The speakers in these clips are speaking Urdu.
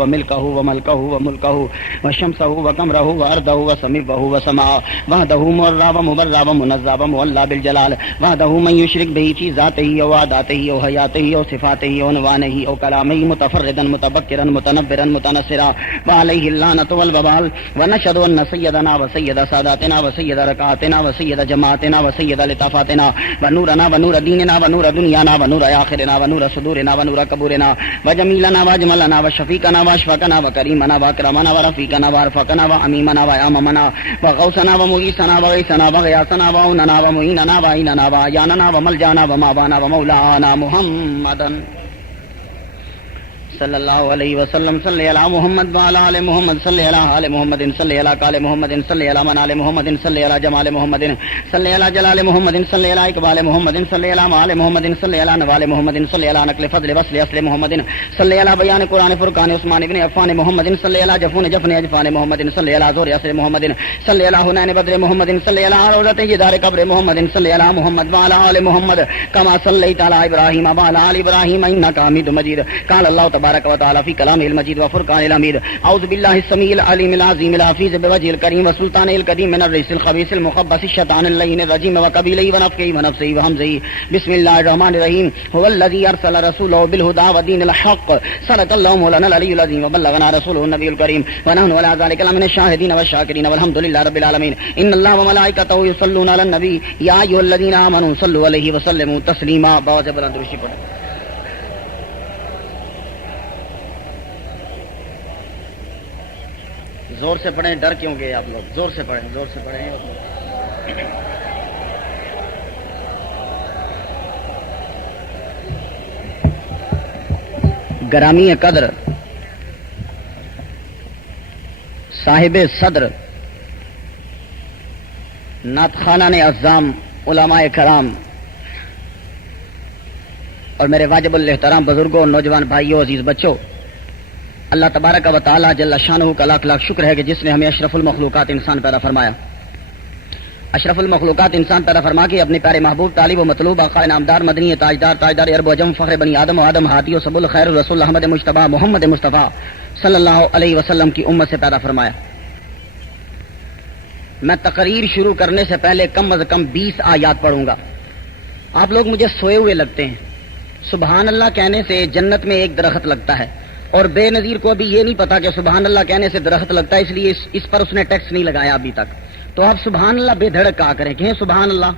وملكه وملكه وملكه وشمسه وقمره وأرضه وسميعه وسماعه وحده مرى ومبرى ومنزه ومولى بالجلال وحده من يشرك به في ذاته وعداته وحياته وصفاته وعنوانه وكلامه متفردا متبكرا متنبرا متنصرا وعليه اللعنة والوبال. ونشهد أن سيدنا وسيد ساداتنا وسيد ركعاتنا وسيد جماعتنا وسيد لطافاتنا ونورنا ونور ديننا ونور دنيانا ونور آخرنا ونور صدورنا ونور قبورنا وجميلنا واجملنا وشفيقنا واشفقنا وكريمنا واكرمنا ورفيقنا وارفقنا واميمنا وامامنا وغوثنا ومغيثنا وغيثنا وغياثنا وعوننا ومعيننا وعيننا وعياننا وملجانا ومابانا ومولانا محمدا صلی اللہ علیہ وسلم. صلی علی محمد وعلی آل محمد صلی علی آل محمد صلی علی قال محمد صلی علی من آل محمد صلی علی جمال محمد صلی علی جلال محمد صلی علی اقبال محمد صلی علی مال محمد صلی علی نوال محمد صلی علی نقل فضل وصل اصل محمد صلی علی بیان قرآن فرقان عثمان بن عفان محمد صلی علی جفون جفن اجفان محمد صلی علی زور اصل محمد صلی علی حنین بدر محمد صلی علی روضۃ جدار قبر محمد صلی علی محمد وعلی آل محمد کما صلیت علی ابراہیم وعلی آل ابراہیم انک حمید مجید. قال اللہ تبارک و تعالی فی کلامہ المجید و فرقان الحمید. اعوذ باللہ السمیع العلیم العظیم الحفیظ بوجہ الکریم وسلطان القدیم من الرجس الخبیث المخبث الشیطان اللعین الرجیم وقبیلہ ونفخہ ونفثہ وہمزہ. بسم اللہ الرحمن الرحیم. هو الذی ارسل رسولہ بالہدی ودین الحق. صدق اللہ مولانا العلی العظیم وبلغنا رسولہ النبی الکریم ونحن علی ذلک لمن الشاہدین والشاکرین والحمد للہ رب العالمین. ان اللہ وملائکتہ یصلون علی النبی یا ایھا الذین آمنوا صلوا علیہ وسلموا تسلیما. بہت بلند درود پڑھیں. زور سے پڑھیں. ڈر کیوں گئے آپ لوگ؟ زور سے پڑھیں، زور سے پڑھیں. گرامی قدر صاحب صدر نعت خوانان اعظام علماء کرام اور میرے واجب الاحترام بزرگوں اور نوجوان بھائیوں عزیز بچوں، اللہ تبارک و تعالی جل شانہ کا لاکھ لاکھ شکر ہے کہ جس نے ہمیں اشرف المخلوقات انسان پیدا فرمایا. اشرف المخلوقات انسان پیدا فرما کے اپنے پیارے محبوب طالب و مطلوب آقا نامدار مدنی تاجدار عرب و عجم فخر بنی آدم و آدم ہادی و سب الخیر رسول احمد مجتبی محمد مصطفیٰ صلی اللہ علیہ وسلم کی امت سے پیدا فرمایا. میں تقریر شروع کرنے سے پہلے کم از کم 20 آیات پڑھوں گا. آپ لوگ مجھے سوئے ہوئے لگتے ہیں. سبحان اللہ کہنے سے جنت میں ایک درخت لگتا ہے اور بے نظیر کو ابھی یہ نہیں پتا کہ سبحان اللہ کہنے سے درخت لگتا ہے، اس لیے اس پر اس نے ٹیکس نہیں لگایا ابھی تک. تو آپ سبحان اللہ بے دھڑک کہا کریں، کہیں سبحان اللہ.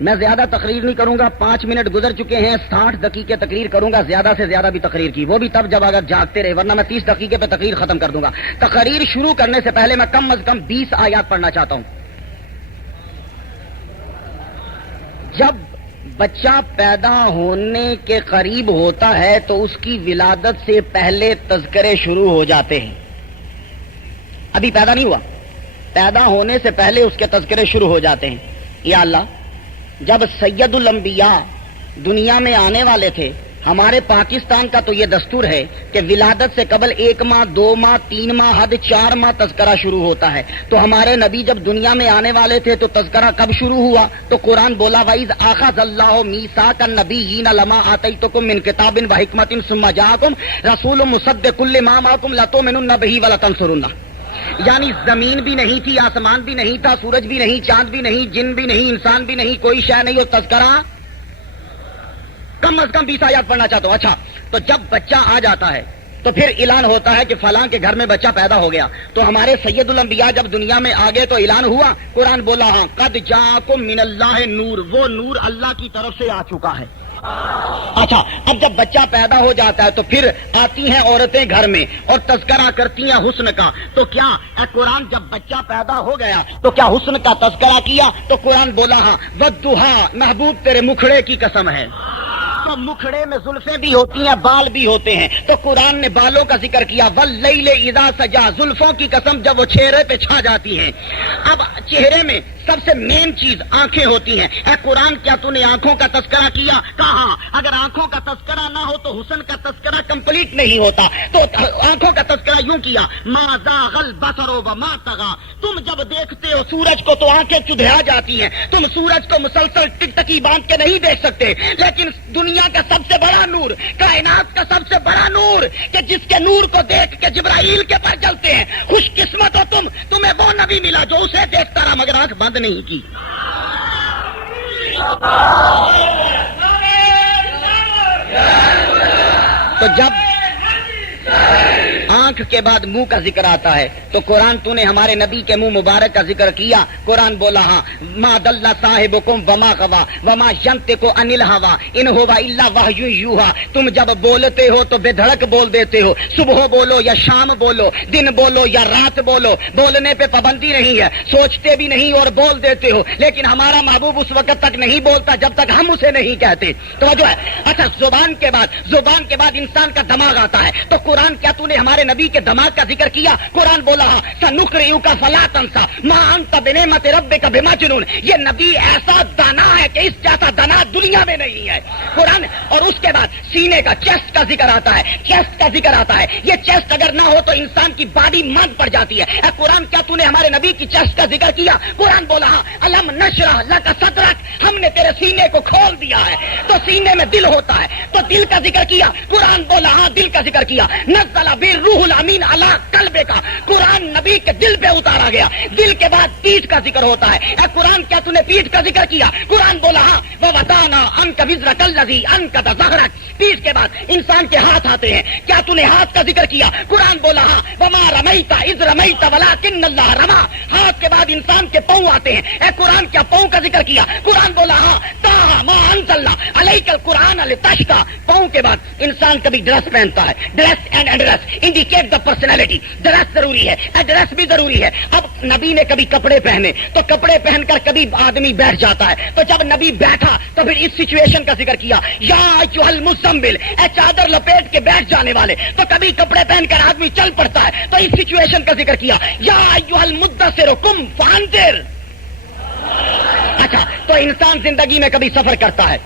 میں زیادہ تقریر نہیں کروں گا، 5 منٹ گزر چکے ہیں. 60 دقیقے تقریر کروں گا، زیادہ سے زیادہ بھی تقریر کی، وہ بھی تب جب اگر جاگتے رہے، ورنہ میں 30 دقیقے پہ تقریر ختم کر دوں گا. تقریر شروع کرنے سے پہلے میں کم از کم 20 آیات پڑھنا چاہتا ہوں. جب بچہ پیدا ہونے کے قریب ہوتا ہے تو اس کی ولادت سے پہلے تذکرے شروع ہو جاتے ہیں. ابھی پیدا نہیں ہوا، پیدا ہونے سے پہلے اس کے تذکرے شروع ہو جاتے ہیں. یا اللہ، جب سید الانبیاء دنیا میں آنے والے تھے، ہمارے پاکستان کا تو یہ دستور ہے کہ ولادت سے قبل 1 ماہ 2 ماہ 3 ماہ حد 4 ماہ تذکرہ شروع ہوتا ہے. تو ہمارے نبی جب دنیا میں آنے والے تھے تو تذکرہ کب شروع ہوا؟ تو قرآن بولا وَإِذْ أَخَذَ اللَّهُ مِيثَاقَ النَّبِيِّينَ لَمَا آتَيْتُكُم مِّن كِتَابٍ وَحِكْمَةٍ ثُمَّ جَاءَكُم رَّسُولٌ مُصَدِّقٌ لِّمَا مَعَكُمْ لَتُؤْمِنُنَّ بِهِ وَلَتَنصُرُنَّهُ. یعنی زمین بھی نہیں تھی، آسمان بھی نہیں تھا، سورج بھی نہیں، چاند بھی نہیں، جن بھی نہیں، انسان بھی نہیں، کوئی شے نہیں، اور تذکرہ کم از کم 20 آیات پڑھنا چاہتا ہوں. اچھا، تو جب بچہ آ جاتا ہے تو پھر اعلان ہوتا ہے کہ فلاں کے گھر میں بچہ پیدا ہو گیا. تو ہمارے سید الانبیاء جب دنیا میں آ گئے تو اعلان ہوا. قرآن بولا ہاں قد جاءکم من اللہ نور، وہ نور اللہ کی طرف سے آ چکا ہے. اچھا، اب جب بچہ پیدا ہو جاتا ہے تو پھر آتی ہیں عورتیں گھر میں اور تذکرہ کرتی ہیں حسن کا. تو کیا قرآن جب بچہ پیدا ہو گیا تو کیا حسن کا تذکرہ کیا؟ تو قرآن بولا ہاں والضحیٰ، محبوب تیرے مکھڑے کی قسم ہے. تو مکھڑے میں زلفیں بھی ہوتی ہیں، بال بھی ہوتے ہیں، تو قرآن نے بالوں کا ذکر کیا. واللیل اذا سجا، زلفوں کی قسم جب وہ چہرے پہ چھا جاتی ہیں. اب چہرے میں سب سے مین چیز آنکھیں ہوتی ہیں. اے قرآن، کیا تو نے آنکھوں کا تذکرہ کیا؟ کہا اگر آنکھوں کا تذکرہ نہ ہو تو حسن کا تذکرہ کمپلیٹ نہیں ہوتا. تو آنکھوں کا تذکرہ یوں کیا ما زاغ البصر وما طغى. تم جب دیکھتے ہو سورج کو تو آنکھیں چدھیا جاتی ہیں. تم سورج کو مسلسل ٹک ٹکی باندھ کے نہیں دیکھ سکتے، لیکن دنیا دنیا کا سب سے بڑا نور، کائنات کا سب سے بڑا نور، کہ جس کے نور کو دیکھ کے جبرائیل کے پر جلتے ہیں. خوش قسمت ہو تمہیں وہ نبی ملا جو اسے دیکھتا رہا مگر آنکھ بند نہیں کی. تو جب آنکھ کے بعد منہ کا ذکر آتا ہے تو قرآن تو نے ہمارے نبی کے منہ مبارک کا ذکر کیا. قرآن بولا ہاں ما ضل صاحبکم وما غوا وما ینطق عن الہوا ان ہوا الا وحی یوحی. تم جب بولتے ہو تو بے دھڑک بول دیتے ہو، صبح بولو یا شام بولو، دن بولو یا رات بولو، بولنے پہ پابندی نہیں ہے، سوچتے بھی نہیں اور بول دیتے ہو. لیکن ہمارا محبوب اس وقت تک نہیں بولتا جب تک ہم اسے نہیں کہتے. توجہ ہے. اچھا زبان کے بعد انسان کا دماغ آتا ہے. تو قرآن کیا تو نے ہمارے نبی کے دماغ کا ذکر کیا؟ قرآن بولا سنقرئک فلا تنسى ما انت بنعمت ربک بمجنون. یہ نبی ایسا دانا ہے کہ اس جیسا دانا دنیا میں نہیں ہے. قرآن. اور اس کے بعد سینے کا چیسٹ کا ذکر آتا ہے، چیسٹ کا ذکر آتا ہے. یہ چیسٹ اگر نہ ہو تو انسان کی باڈی مند پڑ جاتی ہے. اے قرآن کیا تو نے ہمارے نبی کی چیسٹ کا ذکر کیا؟ قرآن بولا الم نشرح لک صدرک، ہم نے تیرے سینے کو کھول دیا ہے. تو سینے میں دل ہوتا ہے تو دل کا ذکر کیا. قرآن بولا ہاں دل کا ذکر کیا. نزل بالروح الامین علی قلبک، قرآن نبی کے دل پہ اتارا گیا. دل کے بعد پیٹھ کا ذکر ہوتا ہے. اے قرآن کیا تو نے پیٹھ کا ذکر کیا؟ قرآن بولا ہاں ووضعنا عنک وزرک الذی انقض ظہرک. پیٹھ کے بعد انسان کے ہاتھ آتے ہیں. کیا تو نے ہاتھ کا ذکر کیا؟ قرآن بولا ہاں وما رمیت اذ رمیت ولکن اللہ رما. ہاتھ کے بعد انسان کے پاؤں آتے ہیں. اے قرآن کیا پاؤں کا ذکر کیا؟ قرآن بولا ہاں طٰہٰ ما انزلنا علیک القرآن لتشقی. پاؤں کے بعد انسان کبھی ڈریس پہنتا ہے. Dress and address indicate the personality. Dress ضروری ہے، ایڈریس بھی ضروری ہے. اب نبی نے کبھی کپڑے پہنے تو کپڑے پہن کر کبھی آدمی بیٹھ جاتا ہے. تو جب نبی بیٹھا تو پھر اس سچویشن کا ذکر کیا یا ایھا المزمل، اے چادر لپیٹ کے بیٹھ جانے والے. تو کبھی کپڑے پہن کر آدمی چل پڑتا ہے تو اس سچویشن کا ذکر کیا یا ایھا المدثر قم فانذر. اچھا تو انسان زندگی میں کبھی سفر کرتا ہے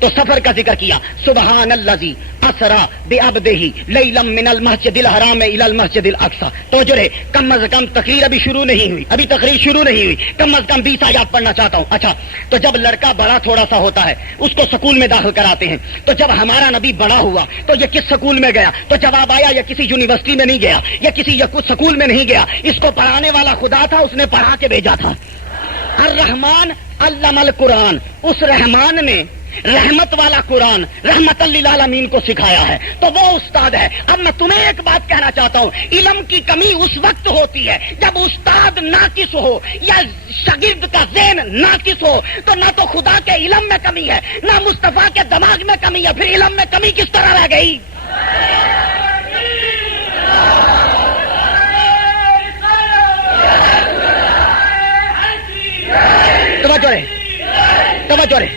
تو سفر کا ذکر کیا سبحان الذی اسری بعبدہ لیلا من المسجد الحرام الی المسجد الاقصی. تو جو ہے کم از کم تقریر ابھی شروع نہیں ہوئی، ابھی تقریر شروع نہیں ہوئی، کم از کم 20 آیات پڑھنا چاہتا ہوں. اچھا تو جب لڑکا بڑا تھوڑا سا ہوتا ہے اس کو سکول میں داخل کراتے ہیں. تو جب ہمارا نبی بڑا ہوا تو یہ کس سکول میں گیا؟ تو جواب آیا یہ کسی یونیورسٹی میں نہیں گیا، یہ کسی سکول میں نہیں گیا. اس کو پڑھانے والا خدا تھا، اس نے پڑھا کے بھیجا تھا. الرحمن علم القرآن، اس رحمان نے رحمت والا قرآن رحمت للعالمین کو سکھایا ہے. تو وہ استاد ہے. اب میں تمہیں ایک بات کہنا چاہتا ہوں، علم کی کمی اس وقت ہوتی ہے جب استاد ناقص ہو یا شاگرد کا ذہن ناقص ہو. تو نہ تو خدا کے علم میں کمی ہے نہ مصطفیٰ کے دماغ میں کمی ہے، پھر علم میں کمی کس طرح رہ گئی؟ توجہ رہے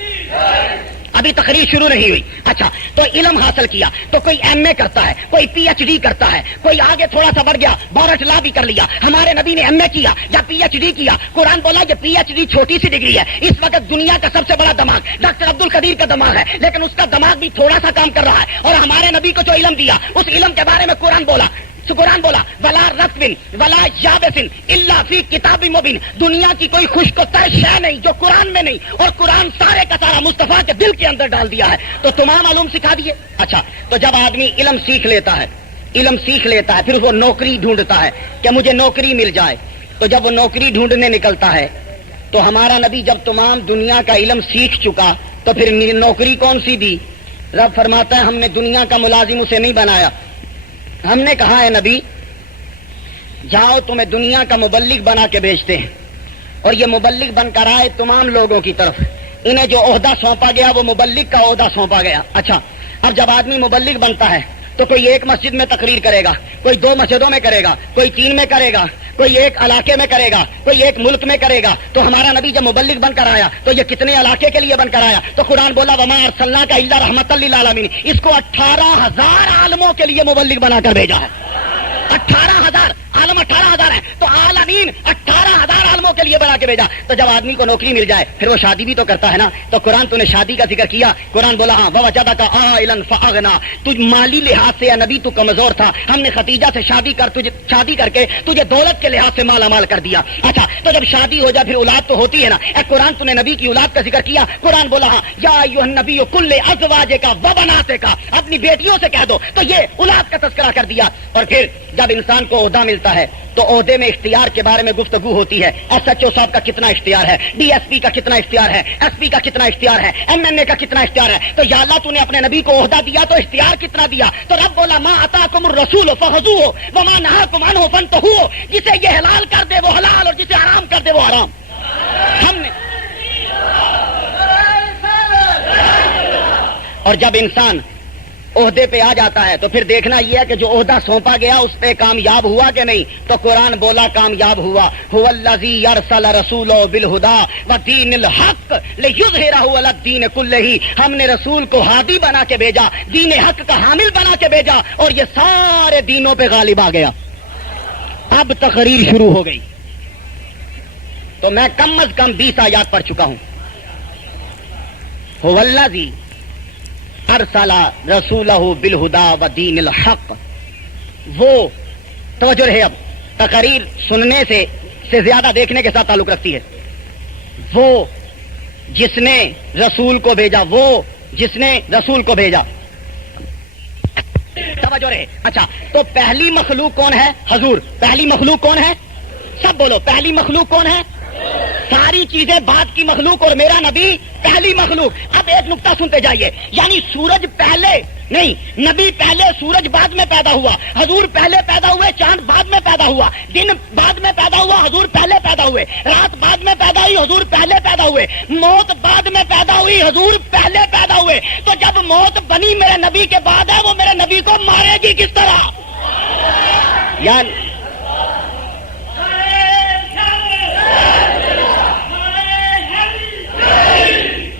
ابھی تقریر شروع نہیں ہوئی. اچھا تو علم حاصل کیا تو کوئی ایم اے کرتا ہے، کوئی پی ایچ ڈی کرتا ہے، کوئی آگے تھوڑا سا بڑھ گیا بارٹ لا بھی کر لیا. ہمارے نبی نے ایم اے کیا یا پی ایچ ڈی کیا. قرآن بولا یہ پی ایچ ڈی چھوٹی سی ڈگری ہے. اس وقت دنیا کا سب سے بڑا دماغ ڈاکٹر عبد القدیر کا دماغ ہے، لیکن اس کا دماغ بھی تھوڑا سا کام کر رہا ہے. اور ہمارے نبی کو جو علم دیا اس علم کے بارے میں قرآن بولا ولا رطب ولا یابس الا فی کتاب مبین. دنیا کی کوئی خشک و تر شے نہیں جو قرآن میں نہیں، اور قرآن سارے کا سارا مصطفیٰ کے دل کے اندر ڈال دیا ہے. تو تمام علوم سکھا دیے. اچھا تو جب آدمی علم سیکھ لیتا ہے پھر وہ نوکری ڈھونڈتا ہے کہ مجھے نوکری مل جائے. تو جب وہ نوکری ڈھونڈنے نکلتا ہے تو ہمارا نبی جب تمام دنیا کا علم سیکھ چکا تو پھر نوکری کون سی دی؟ رب فرماتا ہے ہم نے دنیا کا ملازم اسے نہیں بنایا. ہم نے کہا ہے نبی جاؤ تمہیں دنیا کا مبلغ بنا کے بھیجتے ہیں، اور یہ مبلغ بن کر آئے تمام لوگوں کی طرف. انہیں جو عہدہ سونپا گیا وہ مبلغ کا عہدہ سونپا گیا. اچھا اب جب آدمی مبلغ بنتا ہے تو کوئی ایک مسجد میں تقریر کرے گا، کوئی 2 مسجدوں میں کرے گا، کوئی 3 میں کرے گا، کوئی ایک علاقے میں کرے گا، کوئی ایک ملک میں کرے گا. تو ہمارا نبی جب مبلغ بن کر آیا تو یہ کتنے علاقے کے لیے بن کر آیا؟ تو قرآن بولا وما ارسلناک الا رحمۃ للعالمین. اس کو 18,000 عالموں کے لیے مبلغ بنا کر بھیجا ہے. 18,000 عالم 18,000 ہے تو عالمین 18,000 عالموں کے لیے بنا کے بھیجا. تو جب آدمی کو نوکری مل جائے پھر وہ شادی بھی تو کرتا ہے نا. تو قرآن تو نے شادی کا ذکر کیا. قرآن بولا ہاں ووجدک عائلا فاغنا, تجھ مالی لحاظ سے یا نبی تو کمزور تھا, ہم نے ختیجہ سے شادی کر کے تجھے دولت کے لحاظ سے مالا مال کر دیا. اچھا تو جب شادی ہو جائے پھر اولاد تو ہوتی ہے نا. قرآن تو نے نبی کی اولاد کا ذکر کیا. قرآن بولا ہاں یا ایھا النبی کل ازواجک و بناتک, اپنی بیٹیوں سے کہہ دو. تو یہ اولاد کا تذکرہ کر دیا. اور پھر جب انسان کو عہدہ ملتا ہے تو عہدے میں اختیار کے بارے میں گفتگو ہوتی ہے. ایس ایچ او صاحب کا کتنا اختیار ہے, ڈی ایس پی کا کتنا اختیار ہے, ایس پی کا کتنا اختیار ہے, ایم این اے کا کتنا اختیار ہے. تو یا اللہ تو نے اپنے نبی کو عہدہ دیا تو اختیار کتنا دیا. تو رب بولا ما آتاکم الرسول فخذوہ وما نہاکم عنہ فانتہوا, جسے یہ حلال کر دے وہ حلال اور جسے حرام کر دے وہ حرام. ہم نے اور جب انسان عہدے پہ آ جاتا ہے تو پھر دیکھنا یہ ہے کہ جو عہدہ سونپا گیا اس پہ کامیاب ہوا کہ نہیں. تو قرآن بولا کامیاب ہوا. هو الذی ارسل رسولہ بالہدی ودین الحق لیظہرہ علی الدین کلہ, ہم نے رسول کو ہادی بنا کے بھیجا, دین حق کا حامل بنا کے بھیجا اور یہ سارے دینوں پہ غالب آ گیا. اب تقریر شروع ہو گئی. تو میں کم از کم 20 آیات پڑھ چکا ہوں. هو الذی ارسل رسولہ بالہدی ودین الحق, وہ توجہ رہے, اب تقریر سننے سے زیادہ دیکھنے کے ساتھ تعلق رکھتی ہے. وہ جس نے رسول کو بھیجا, وہ جس نے رسول کو بھیجا. توجہ رہے. اچھا تو پہلی مخلوق کون ہے؟ حضور. پہلی مخلوق کون ہے؟ سب بولو پہلی مخلوق کون ہے؟ ساری چیزیں بعد کی مخلوق اور میرا نبی پہلی مخلوق. اب ایک نقطہ سنتے جائیے, یعنی سورج پہلے نہیں, نبی پہلے, سورج بعد میں پیدا ہوا, حضور پہلے پیدا ہوئے, چاند بعد میں پیدا ہوا, دن بعد میں پیدا ہوا, حضور پہلے پیدا ہوئے, رات بعد میں پیدا ہوئی, حضور پہلے پیدا ہوئے, موت بعد میں پیدا ہوئی, حضور پہلے پیدا ہوئے. تو جب موت بنی میرے نبی کے بعد ہے, وہ میرے نبی کو مارے گی کس طرح؟ یعنی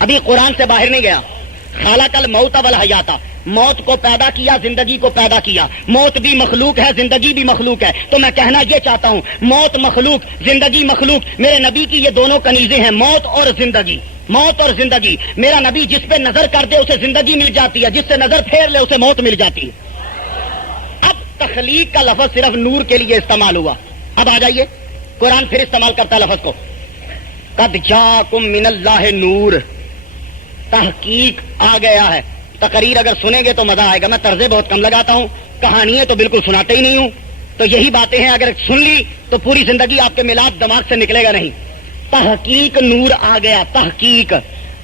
ابھی قرآن سے باہر نہیں گیا. خلق الموت والحیات, موت کو پیدا کیا, زندگی کو پیدا کیا. موت بھی مخلوق ہے, زندگی بھی مخلوق ہے. تو میں کہنا یہ چاہتا ہوں, موت مخلوق, زندگی مخلوق. میرے نبی کی یہ دونوں کنیزیں ہیں, موت اور زندگی. موت اور زندگی. میرا نبی جس پہ نظر کر دے اسے زندگی مل جاتی ہے, جس سے نظر پھیر لے اسے موت مل جاتی ہے. اب تخلیق کا لفظ صرف نور کے لیے استعمال ہوا. اب آ جائیے, قرآن پھر استعمال کرتا ہے لفظ کو. قد جاءکم من اللہ نور, تحقیق آ گیا ہے. تقریر اگر سنیں گے تو مزہ آئے گا. میں طرزیں بہت کم لگاتا ہوں, کہانیاں تو بالکل سناتے ہی نہیں ہوں. تو یہی باتیں ہیں, اگر سن لی تو پوری زندگی آپ کے ملاپ دماغ سے نکلے گا نہیں. تحقیق نور آ گیا, تحقیق.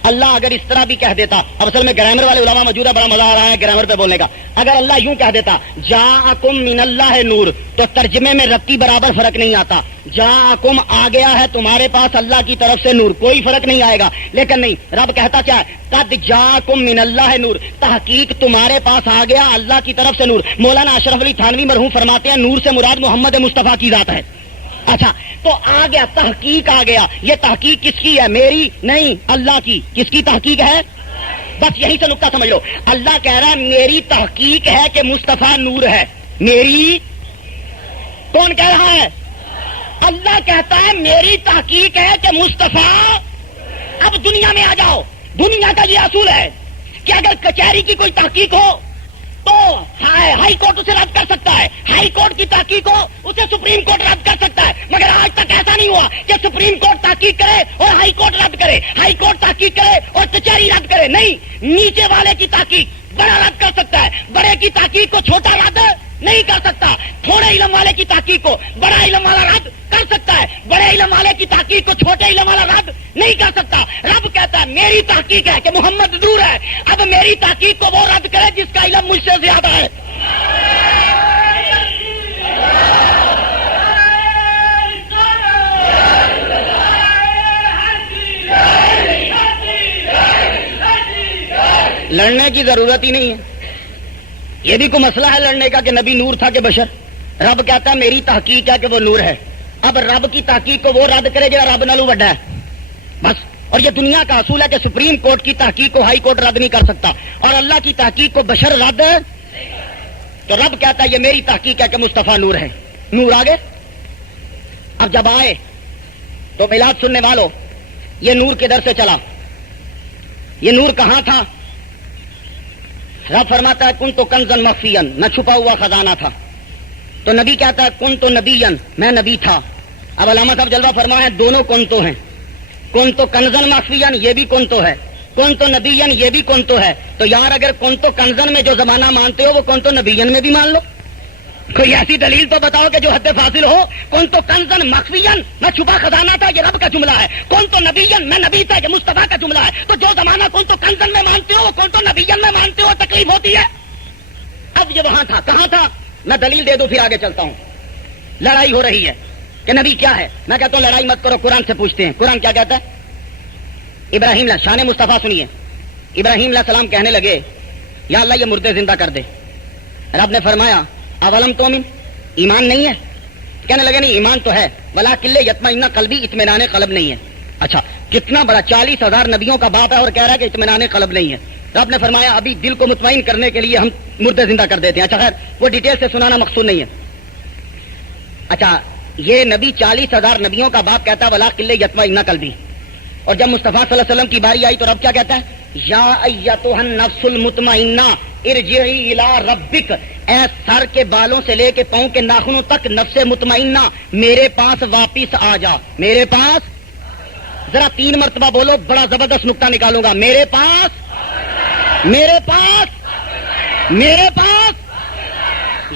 اللہ اگر اس طرح بھی کہہ دیتا, اب اصل میں گرامر والے علماء موجود ہے, بڑا مزہ آ رہا ہے گرامر پہ بولنے کا. اگر اللہ یوں کہہ دیتا جاءکم من اللہ نور, تو ترجمے میں رتی برابر فرق نہیں آتا. جاءکم آ گیا ہے تمہارے پاس اللہ کی طرف سے نور, کوئی فرق نہیں آئے گا. لیکن نہیں, رب کہتا کیا ہے, قد جاءکم من اللہ نور, تحقیق تمہارے پاس آ گیا اللہ کی طرف سے نور. مولانا اشرف علی تھانوی مرحوم فرماتے ہیں نور سے مراد محمد مصطفیٰ کی ذات ہے. اچھا تو آ گیا, تحقیق آ گیا. یہ تحقیق کس کی ہے؟ میری نہیں, اللہ کی. کس کی تحقیق ہے؟ بس یہی سے نقطہ سمجھ لو. اللہ کہہ رہا ہے میری تحقیق ہے کہ مصطفیٰ نور ہے. میری کون کہہ رہا ہے؟ اللہ کہتا ہے میری تحقیق ہے کہ مصطفیٰ. اب دنیا میں آ جاؤ, دنیا کا یہ اصول ہے کہ اگر کچہری کی کوئی تحقیق ہو تو ہائی کورٹ اسے رد کر سکتا ہے, ہائی کورٹ کی تحقیق ہو اسے سپریم کورٹ رد کر سکتا ہے. مگر آج تک ایسا نہیں ہوا کہ سپریم کورٹ تحقیق کرے اور ہائی کورٹ رد کرے, ہائی کورٹ تحقیق کرے اور کچہری رد کرے. نہیں, نیچے والے کی تحقیق بڑا رد کر سکتا ہے, بڑے کی تحقیق کو چھوٹا رد نہیں کر سکتا. تھوڑے علم والے کی تحقیق کو بڑا علم والا رد کر سکتا ہے, بڑے علم والے کی تحقیق کو چھوٹے علم والا رد نہیں کر سکتا. رب کہتا ہے میری تحقیق ہے کہ محمد نور ہے. اب میری تحقیق کو وہ رد کرے جس کا علم مجھ سے زیادہ ہے. لڑنے کی ضرورت ہی نہیں ہے. یہ بھی کوئی مسئلہ ہے لڑنے کا کہ نبی نور تھا کہ بشر؟ رب کہتا ہے میری تحقیق ہے کہ وہ نور ہے. اب رب کی تحقیق کو وہ رد کرے جو رب نالو بڑا ہے بس. اور یہ دنیا کا اصول ہے کہ سپریم کورٹ کی تحقیق کو ہائی کورٹ رد نہیں کر سکتا, اور اللہ کی تحقیق کو بشر رد. تو رب کہتا ہے یہ میری تحقیق ہے کہ مصطفیٰ نور ہے. نور آگے. اب جب آئے تو میلاد سننے والوں یہ نور کدھر سے چلا؟ یہ نور کہاں تھا؟ رب فرماتا ہے کن تو کنزن مخفین، نہ چھپا ہوا خزانہ تھا. تو نبی کہتا ہے کن تو نبین، میں نبی تھا. اب علامہ صاحب جلوہ فرما ہے دونوں کن تو ہیں. کن تو کنزن مخفین یہ بھی کن تو ہے، کن تو نبین یہ بھی کن تو ہے. تو یار اگر کن تو کنزن میں جو زمانہ مانتے ہو وہ کن تو نبین میں بھی مان لو. کوئی ایسی دلیل تو بتاؤ کہ جو حد فاصل ہو. کن تو کنزن مخفین، میں چھپا خزانہ تھا، یہ رب کا جملہ ہے. کن تو نبین، میں نبی تھا، یہ مصطفیٰ کا جملہ ہے. تو جو زمانہ کن تو کنزن میں مانتے ہو وہ کن تو نبین میں مانتے ہو، تکلیف ہوتی ہے. اب یہ وہاں تھا. کہاں تھا؟ میں دلیل دے دوں پھر آگے چلتا ہوں. لڑائی ہو رہی ہے کہ نبی کیا ہے. میں کہتا ہوں لڑائی مت کرو، قرآن سے پوچھتے ہیں. قرآن کیا کہتا ہے؟ ابراہیم شان مصطفیٰ سنیے. ابراہیم علیہ السلام کہنے لگے یا اللہ یہ مردے زندہ کر دے. رب نے فرمایا اولم تؤمن، ایمان نہیں ہے؟ کہنے لگے نہیں ایمان تو ہے، ولکن یطمئن قلبی، اطمینان قلب نہیں ہے. اچھا کتنا بڑا 40,000 نبیوں کا باپ ہے اور کہہ رہا ہے کہ اطمینان قلب نہیں ہے. رب نے فرمایا ابھی دل کو مطمئن کرنے کے لیے ہم مردے زندہ کر دیتے ہیں. اچھا خیر وہ ڈیٹیل سے سنانا مقصود نہیں ہے. اچھا یہ نبی 40,000 نبیوں کا باپ کہتا ہے ولکن یطمئن قلبی. اور جب مصطفیٰ صلی اللہ علیہ وسلم کی باری آئی تو رب کیا کہتا ہے؟ یا ایتھا النفس المطمئنہ ارجعی الی ربک، اے سر کے بالوں سے لے کے پاؤں کے ناخنوں تک نفس مطمئنہ میرے پاس واپس آ جا. میرے پاس ذرا 3 مرتبہ بولو، بڑا زبردست نقطہ نکالوں گا. میرے پاس، میرے پاس، میرے پاس.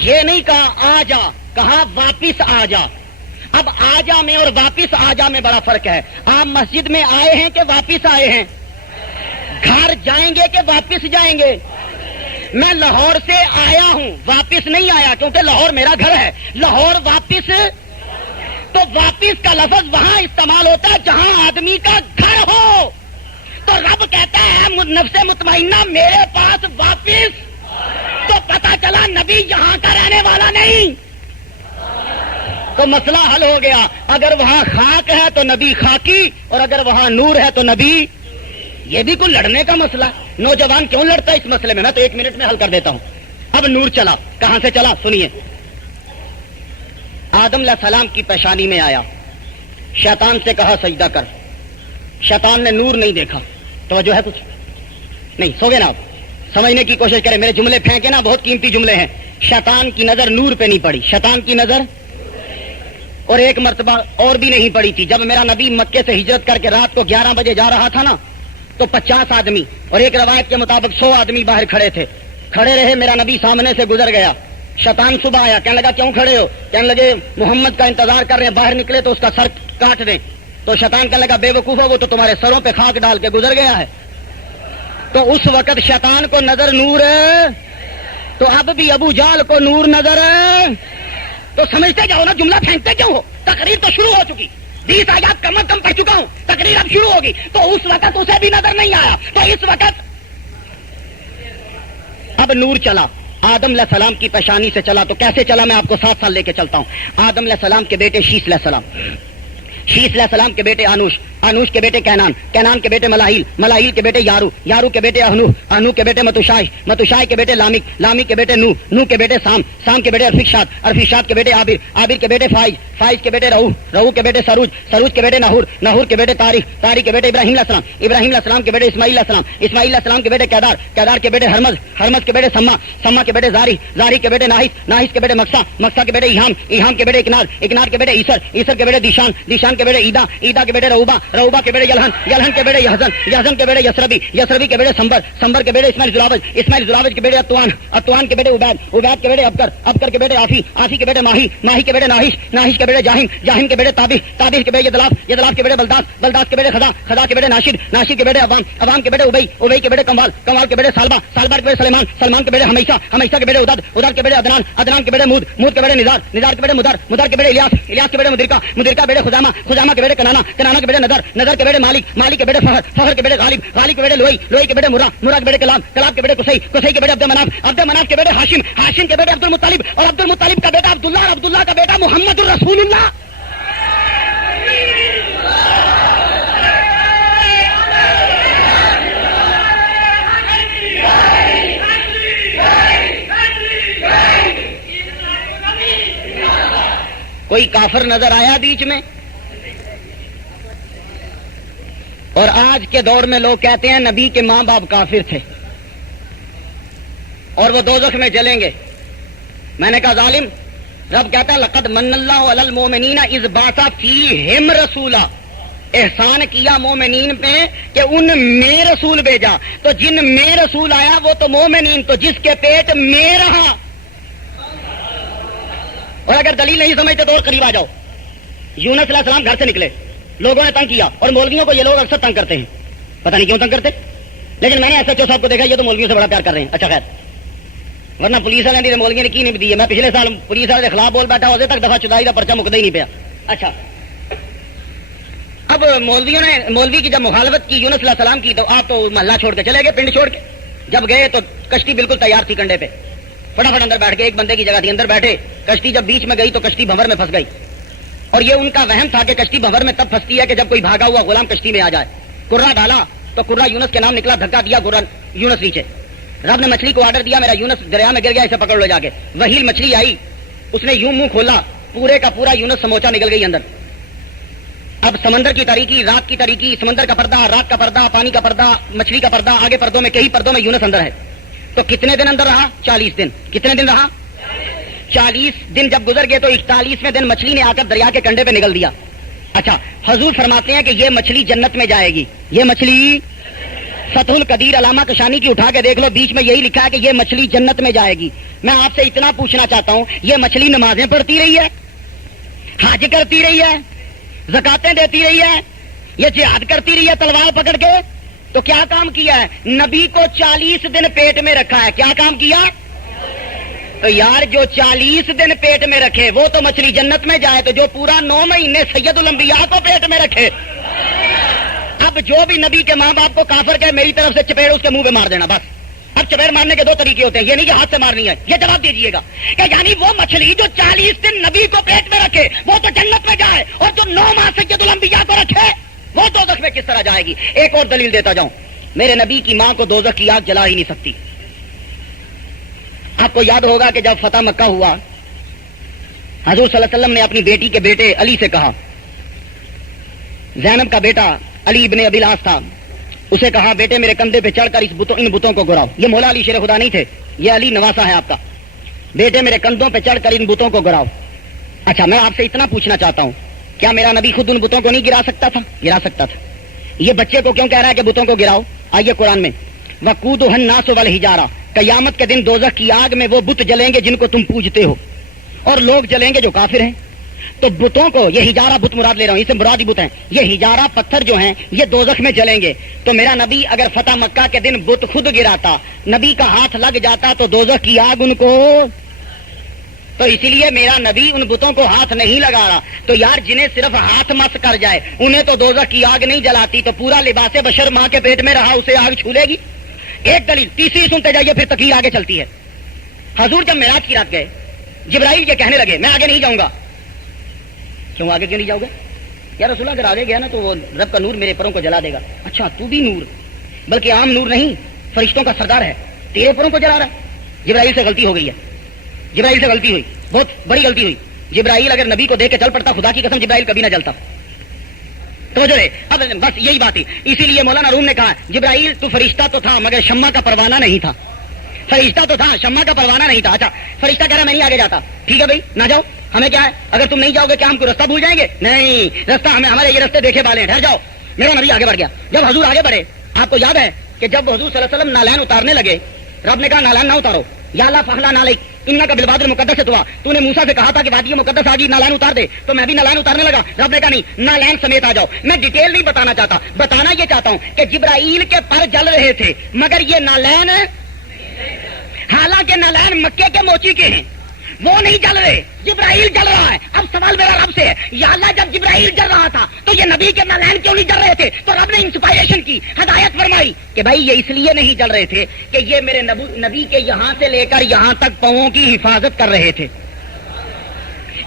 یہ نہیں کہا آ جا، کہا واپس آ جا. اب آ جا میں اور واپس آ جا میں بڑا فرق ہے. آپ مسجد میں آئے ہیں کہ واپس آئے ہیں؟ گھر جائیں گے کہ واپس جائیں گے؟ میں لاہور سے آیا ہوں، واپس نہیں آیا کیونکہ لاہور میرا گھر ہے. لاہور واپس، تو واپس کا لفظ وہاں استعمال ہوتا ہے جہاں آدمی کا گھر ہو. تو رب کہتا ہے نفس مطمئنہ میرے پاس واپس. تو پتہ چلا نبی یہاں کا رہنے والا نہیں. تو مسئلہ حل ہو گیا. اگر وہاں خاک ہے تو نبی خاکی، اور اگر وہاں نور ہے تو نبی. یہ بھی کوئی لڑنے کا مسئلہ. نوجوان کیوں لڑتا ہے اس مسئلے میں؟ میں تو 1 منٹ میں حل کر دیتا ہوں. اب نور چلا، کہاں سے چلا سنیے. آدم علیہ السلام کی پیشانی میں آیا، شیطان سے کہا سجدہ کر. شیطان نے نور نہیں دیکھا. توجہ ہے کچھ نہیں؟ سو گئے نا آپ؟ سمجھنے کی کوشش کریں. میرے جملے پھینکے نا، بہت قیمتی جملے ہیں. شیطان کی نظر نور پہ نہیں پڑی، شیطان کی نظر. اور ایک مرتبہ اور بھی نہیں پڑی تھی. جب میرا نبی مکے سے ہجرت کر کے رات کو 11 بجے جا رہا تھا نا، تو 50 آدمی اور ایک روایت کے مطابق 100 آدمی باہر کھڑے تھے. کھڑے رہے، میرا نبی سامنے سے گزر گیا. شیطان صبح آیا، کہنے لگا کیوں کھڑے ہو؟ کہنے لگے محمد کا انتظار کر رہے ہیں، باہر نکلے تو اس کا سر کاٹ دیں. تو شیطان کہنے لگا بے وقوف ہو، وہ تو تمہارے سروں پہ خاک ڈال کے گزر گیا ہے. تو اس وقت شیطان کو نظر نور ہے، تو اب بھی ابو جال کو نور نظر ہے. تو سمجھتے جاؤ نا، جملہ پھینکتے کیوں ہو؟ تقریر تو شروع ہو چکی، 20 آیات کم از کم پڑھ چکا ہوں، تقریر اب شروع ہوگی. تو اس وقت اسے بھی نظر نہیں آیا، تو اس وقت اب نور چلا. آدم علیہ السلام کی پیشانی سے چلا. تو کیسے چلا میں آپ کو 7 سال لے کے چلتا ہوں. آدم علیہ السلام کے بیٹے شیس علیہ السلام، شیس علیہ السلام کے بیٹے آنوش، آنوش کے بیٹے کینان، کینان کے بیٹے ملاحیل، ملاحیل کے بیٹے یارو، یارو کے بیٹے اہنوح، اہنوح کے بیٹے متوشائے، متوشائے کے بیٹے لامک، لامک کے بیٹے نوح، نوح کے بیٹے سام، سام کے بیٹے ارفکشاد، ارفکشاد کے بیٹے عابر، عابر کے بیٹے فائز، فائز کے بیٹے رؤ، رؤ کے بیٹے سروج، سروج کے بیٹے ناہور، ناہور کے بیٹے تاریخ، تاریخ کے بیٹے ابراہیم علیہ السلام، ابراہیم علیہ السلام کے بیٹے اسماعیل علیہ السلام، اسماعیل علیہ السلام کے بیٹے کیدار، کیدار کے بیٹے ہرمز، ہرمز کے بیٹے سما، سما کے بیٹے زاری، زاری کے بیٹے ناہس، ناہس کے بیٹے مقصا، مقصا کے بیٹے ایہام، ایہام کے بیٹے اکنار، اکنار کے بیٹے عیسر، عیسر کے بیٹے دیشان، دیشان کے بیٹے عیدا، عیدا کے بیٹے روبا، روبا کے بیٹے یلہن، یلہن کے بیٹے یحزن، یحزن کے بیٹے یسربی، یسربی کے بیٹے سمبر، سمبر کے بیٹے اسماعیل زراوج، اسماعیل زراوج کے بیٹے اتوان، اتوان کے بیٹے عبید، عبید کے بیٹے ابکر، ابکر کے بیٹے آفی، آفی کے بیٹے ماہی، ماہی کے بیٹے ناہش، ناہش کے بیٹے جاہم، جاہم کے بیٹے تابح، تابح کے بیٹے یدلاف، یدلاف کے بیٹے بلداس، بلداس کے بیٹے خدا، خدا کے بیٹے ناشد، ناشد کے بیٹے عوام، عوام کے بیٹے ابئی، ابئی کے بیٹے کمال، کمال کے بیٹے سالبہ، سالبہ کے بیٹے سلیمان، سلمان کے بیٹے ہمیشہ، ہمیشہ کے بیٹے ادد، ادد کے بیٹے عدنان، عدنان کے بیٹے مود، مود کے بیٹے نزار، نزار کے بیٹے مدر، مدر کے بیٹے الیاس، الیاس کے بیٹے مدرکہ، مدرکہ کے بیٹے خزامہ، خزامہ کے بیٹے کنانا، کنانا کے بیٹے نظر، نظر کے بیٹے مالک، مالک کے بیٹے فہر، فہر کے بیٹے غالب، غالب کے بیٹے لوئی، لوئی کے بیٹے مرا، مرا کے بیٹے کلاب، کلاب کے بیٹے قصی، قصی کے بیٹے عبد مناف، عبد مناف کے بیٹے ہاشم، ہاشم کے بیٹے عبد المطلب، اور عبد المطلب کا بیٹا عبداللہ، اور عبداللہ کا بیٹا محمد الرسول اللہ. کوئی کافر نظر آیا بیچ میں؟ اور آج کے دور میں لوگ کہتے ہیں نبی کے ماں باپ کافر تھے اور وہ دوزخ میں جلیں گے. میں نے کہا ظالم، رب کہتا ہے لقد من اللہ علی المؤمنین اذ بعث فیہم رسولا، احسان کیا مومنین پہ کہ ان میں رسول بھیجا. تو جن میں رسول آیا وہ تو مومنین، تو جس کے پیٹ میں رہا. اور اگر دلیل نہیں سمجھتے تو اور قریب آ جاؤ. یونس علیہ السلام گھر سے نکلے، لوگوں نے تنگ کیا، اور مولویوں کو یہ لوگ اکثر تنگ کرتے ہیں، پتہ نہیں کیوں تنگ کرتے، لیکن میں نے ایس ایچ او صاحب کو دیکھا یہ تو مولویوں سے بڑا پیار کر رہے ہیں. اچھا خیر، ورنہ پولیس والے نے مولویوں نے کی نہیں دی ہے. میں پچھلے سال پولیس والے کے خلاف بول بیٹھا، ہوتے تک دفعہ چدائی کا پرچہ مکدا ہی نہیں پیا. اچھا، اب مولوی کی جب مخالفت کی یونس علیہ السلام کی، تو آپ تو محلہ چھوڑ کے چلے گئے، پنڈ چھوڑ کے. جب گئے تو کشتی بالکل تیار تھی کنڈے پہ، فٹافٹ اندر بیٹھ کے، ایک بندے کی جگہ تھی، اندر بیٹھے. کشتی جب بیچ میں گئی تو کشتی بھنور میں پھنس گئی. اور یہ ان کا وہم تھا کہ کشتی بھنور میں تب پھنستی ہے کہ جب کوئی بھاگا ہوا غلام کشتی میں آ جائے. کرا ڈالا تو کرا یونس کے نام نکلا، دھکا دیا کرا یونس نیچے. رب نے مچھلی کو آرڈر دیا، میرا یونس دریا میں گر گیا، اسے پکڑ لو جا کے. وہیل مچھلی آئی، اس نے یوں منہ کھولا، پورے کا پورا یونس سموچا نکل گئی اندر. اب سمندر کی تاریکی، رات کی تاریکی، سمندر کا پردہ، رات کا پردہ، پانی کا پردہ، مچھلی کا پردہ، آگے پردوں میں کئی پردوں میں یونس اندر ہے. تو کتنے دن اندر رہا؟ 40 دن. کتنے دن رہا؟ 40 دن. جب گزر گئے تو 41ویں دن مچھلی نے آ کر دریا کے کنڈے پہ نگل دیا. اچھا، حضور فرماتے ہیں کہ یہ مچھلی جنت میں جائے گی. یہ مچھلی فتح القدیر علامہ کشانی کی اٹھا کے دیکھ لو، بیچ میں یہی لکھا ہے کہ یہ مچھلی جنت میں جائے گی. میں آپ سے اتنا پوچھنا چاہتا ہوں، یہ مچھلی نمازیں پڑھتی رہی ہے، حج کرتی رہی ہے، زکاتیں دیتی رہی ہے، یہ جہاد کرتی رہی ہے تلوار پکڑ کے؟ تو کیا کام کیا ہے؟ نبی کو 40 دن پیٹ میں رکھا ہے. کیا کام کیا؟ تو یار جو 40 دن پیٹ میں رکھے وہ تو مچھلی جنت میں جائے، تو جو پورا 9 مہینے سید الانبیاء کو پیٹ میں رکھے. اب جو بھی نبی کے ماں باپ کو کافر کہے، میری طرف سے چپیڑ اس کے منہ پہ مار دینا بس. اب چپیڑ مارنے کے 2 طریقے ہوتے ہیں، یہ نہیں کہ ہاتھ سے مارنی ہے. یہ جواب دیجئے گا کہ یعنی وہ مچھلی جو 40 دن نبی کو پیٹ میں رکھے وہ تو جنت میں جائے، اور جو 9 ماہ سید الانبیاء کو رکھے وہ دوزخ میں کس طرح جائے گی؟ ایک اور دلیل دیتا جاؤں. میرے نبی کی ماں کو دوزخ کی آگ جلا ہی نہیں سکتی. آپ کو یاد ہوگا کہ جب فتح مکہ ہوا، حضور صلی اللہ علیہ وسلم نے اپنی بیٹی کے بیٹے علی سے کہا، زینب کا بیٹا علی ابن ابی العاص تھا، اسے کہا بیٹے میرے کندھے پہ چڑھ کر ان بتوں کو گراؤ. یہ مولا علی شیر خدا نہیں تھے، یہ علی نواسا ہے آپ کا. بیٹے میرے کندھوں پہ چڑھ کر ان بتوں کو گراؤ. اچھا، میں آپ سے اتنا پوچھنا چاہتا ہوں، کیا میرا نبی خود ان بتوں کو نہیں گرا سکتا تھا؟ گرا سکتا تھا. یہ بچے کو کیوں کہہ رہا ہے کہ بتوں کو گراؤ؟ آئیے قرآن میں، وَقُودُهَا النَّاسُ وَالْحِجَارَةُ، قیامت کے دن دوزخ کی آگ میں وہ بت جلیں گے جن کو تم پوجتے ہو، اور لوگ جلیں گے جو کافر ہیں. تو بتوں کو، یہ ہجارہ بت مراد لے رہا ہوں، اسے مراد ہی بت ہیں، یہ ہجارہ پتھر جو ہیں یہ دوزخ میں جلیں گے. تو میرا نبی اگر فتح مکہ کے دن بت خود گراتا، نبی کا ہاتھ لگ جاتا تو دوزخ کی آگ ان کو، تو اسی لیے میرا نبی ان بتوں کو ہاتھ نہیں لگا رہا. تو یار جنہیں صرف ہاتھ مس کر جائے انہیں تو دوزخ کی آگ نہیں جلاتی، تو پورا لباس بشر ماں کے پیٹ میں رہا اسے آگ چھو لے گی؟ ایک دلیل. تیسری سنتے جائیے، پھر تقریر آگے چلتی ہے. حضور جب معراج کی رات گئے، جبرائیل یہ کہنے لگے، میں آگے نہیں جاؤں گا. کیوں آگے کیوں نہیں جاؤ گے؟ یا رسول اللہ اگر آگے گیا نا تو وہ رب کا نور میرے پروں کو جلا دے گا. اچھا، تو بھی نور، بلکہ عام نور نہیں، فرشتوں کا سردار ہے، تیرے پروں کو جلا رہا ہے. جبرائیل سے غلطی ہو گئی ہے، جبرائیل سے غلطی ہوئی، بہت بڑی غلطی ہوئی. جبرائیل اگر نبی کو دیکھ کے چل پڑتا، خدا کی قسم جبرائیل کبھی نہ جلتا. تو جو ہے اب بس یہی بات ہے. اسی لیے مولانا روم نے کہا جبرائیل تو فرشتہ تو تھا مگر شمع کا پروانہ نہیں تھا. فرشتہ تو تھا، شمع کا پروانہ نہیں تھا. اچھا، فرشتہ کہہ رہا میں نہیں آگے جاتا، ٹھیک ہے بھائی نہ جاؤ، ہمیں کیا ہے، اگر تم نہیں جاؤ گے کیا ہم کو رستہ بھول جائیں گے؟ نہیں، رستہ ہمارے یہ رستے دیکھے والے ہیں، ٹھہر جاؤ. میرا نبی آگے بڑھ گیا. جب حضور آگے بڑھے، آپ کو یاد ہے کہ جب حضور صلی اللہ علیہ وسلم نالین اتارنے لگے، رب نے کہا نالین نہ اتارو، یا اللہ فخلا نالیک انکا بالوادی المقدس سے تو نے موسیٰ سے کہا تھا کہ وادی مقدس آ گئی، نالین اتار دے، تو میں بھی نالین اتارنے لگا. رب نے کہا نہیں، نالین سمیت آ جاؤ. میں ڈیٹیل نہیں بتانا چاہتا، بتانا یہ چاہتا ہوں کہ جبرائیل کے پر جل رہے تھے مگر یہ نالین، حالانکہ نالین مکے کے موچی کے ہیں، وہ نہیں جل رہے، جبرائیل جل رہا ہے. اب سوال میرا رب سے ہے، یا اللہ جب جبرائیل جل رہا تھا تو یہ نبی کے نالین کیوں نہیں جل رہے تھے؟ تو رب نے انسپائریشن کی، ہدایت فرمائی کہ بھائی یہ اس لیے نہیں جل رہے تھے کہ یہ میرے نبی کے یہاں سے لے کر یہاں تک پاؤں کی حفاظت کر رہے تھے.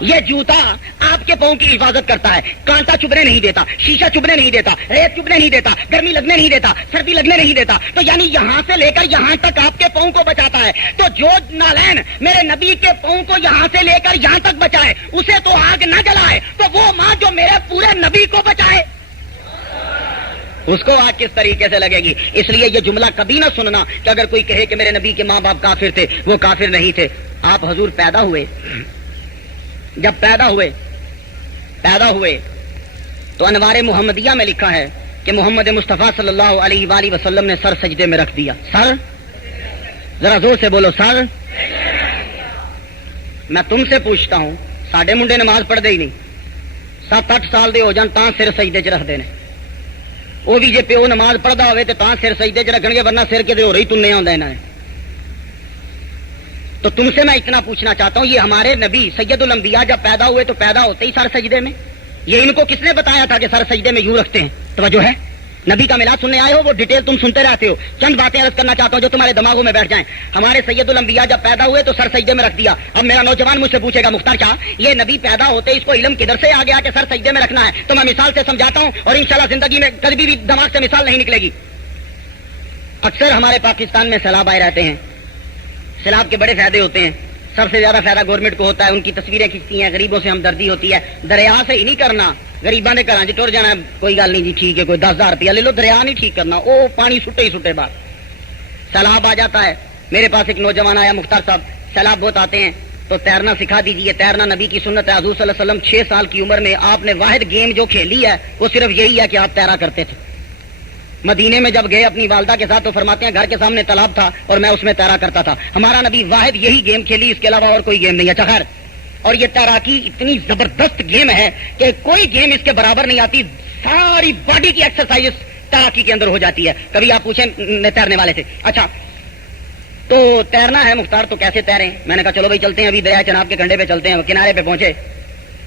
یہ جوتا آپ کے پاؤں کی حفاظت کرتا ہے، کانٹا چبھنے نہیں دیتا، شیشہ چبھنے نہیں دیتا، ریت چبھنے نہیں دیتا، گرمی لگنے نہیں دیتا، سردی لگنے نہیں دیتا، تو یعنی یہاں سے لے کر یہاں تک آپ کے پاؤں کو بچاتا ہے۔ تو جو نالین میرے نبی کے پاؤں کو یہاں سے لے کر یہاں تک بچائے اسے تو آگ نہ جلائے، تو وہ ماں جو میرے پورے نبی کو بچائے اس کو آگ کس طریقے سے لگے گی؟ اس لیے یہ جملہ کبھی نہ سننا کہ اگر کوئی کہے کہ میرے نبی کے ماں باپ کافر تھے، وہ کافر نہیں تھے۔ آپ حضور پیدا ہوئے، جب پیدا ہوئے تو انوار محمدیہ میں لکھا ہے کہ محمد مصطفیٰ صلی اللہ علیہ وآلہ وسلم نے سر سجدے میں رکھ دیا۔ سر، ذرا زور سے بولو، سر۔ میں تم سے پوچھتا ہوں، ساڈے منڈے نماز پڑھ دے ہی نہیں، 7-8 سال دے ہو جان تاں سر سجدے چ رکھتے ہیں۔ وہ بھی جے پیو نماز پڑھتا ہوئے تو تاں سر سجدے چ رکھن گے، ورنہ سر کے ہو رہی تننے آندا انہاں نے۔ تو تم سے میں اتنا پوچھنا چاہتا ہوں، یہ ہمارے نبی سید الانبیاء جب پیدا ہوئے تو پیدا ہوتے ہی سر سجدے میں؟ یہ ان کو کس نے بتایا تھا کہ سر سجدے میں یوں رکھتے ہیں؟ توجہ ہے، نبی کا میلاد سننے آئے ہو، وہ ڈیٹیل تم سنتے رہتے ہو، چند باتیں عرض کرنا چاہتا ہوں جو تمہارے دماغوں میں بیٹھ جائیں۔ ہمارے سید الانبیاء جب پیدا ہوئے تو سر سجدے میں رکھ دیا۔ اب میرا نوجوان مجھ سے پوچھے گا، مختار کیا یہ نبی پیدا ہوتے اس کو علم کدھر سے آ گیا کہ سر سجدے میں رکھنا ہے؟ تو میں مثال سے سمجھاتا ہوں، اور انشاءاللہ زندگی میں کبھی بھی دماغ سے مثال نہیں نکلے گی۔ اکثر ہمارے پاکستان میں سیلاب آئے رہتے ہیں، سیلاب کے بڑے فائدے ہوتے ہیں، سب سے زیادہ فائدہ گورنمنٹ کو ہوتا ہے، ان کی تصویریں کھینچتی ہیں، غریبوں سے ہمدردی ہوتی ہے۔ دریا سے ہی نہیں کرنا، غریباں نے گھراں ٹر جانا، کوئی گل نہیں جی ٹھیک ہے، کوئی 10,000 روپیہ لے لو، دریا نہیں ٹھیک کرنا، وہ پانی سٹے ہی سٹے بعد سیلاب آ جاتا ہے۔ میرے پاس ایک نوجوان آیا، مختار صاحب سیلاب بہت آتے ہیں تو تیرنا سکھا دیجیے۔ تیرنا نبی کی سنت ہے، حضور صلی اللہ علیہ وسلم 6 سال کی عمر میں آپ نے واحد گیم جو کھیلی ہے وہ صرف یہی ہے کہ آپ تیرا کرتے تھے۔ مدینے میں جب گئے اپنی والدہ کے ساتھ تو فرماتے ہیں گھر کے سامنے تالاب تھا اور میں اس میں تیرا کرتا تھا۔ ہمارا نبی واحد یہی گیم کھیلی، اس کے علاوہ اور کوئی گیم نہیں ہے۔ اچھا خیر، اور یہ تیراکی اتنی زبردست گیم ہے کہ کوئی گیم اس کے برابر نہیں آتی، ساری باڈی کی ایکسرسائز تیراکی کے اندر ہو جاتی ہے۔ کبھی آپ پوچھیں تیرنے والے سے، اچھا تو تیرنا ہے مختار تو کیسے تیریں؟ میں نے کہا چلو بھائی چلتے ہیں، ابھی دریا چناب کے کنڈے پہ چلتے ہیں۔ کنارے پہ پہنچے،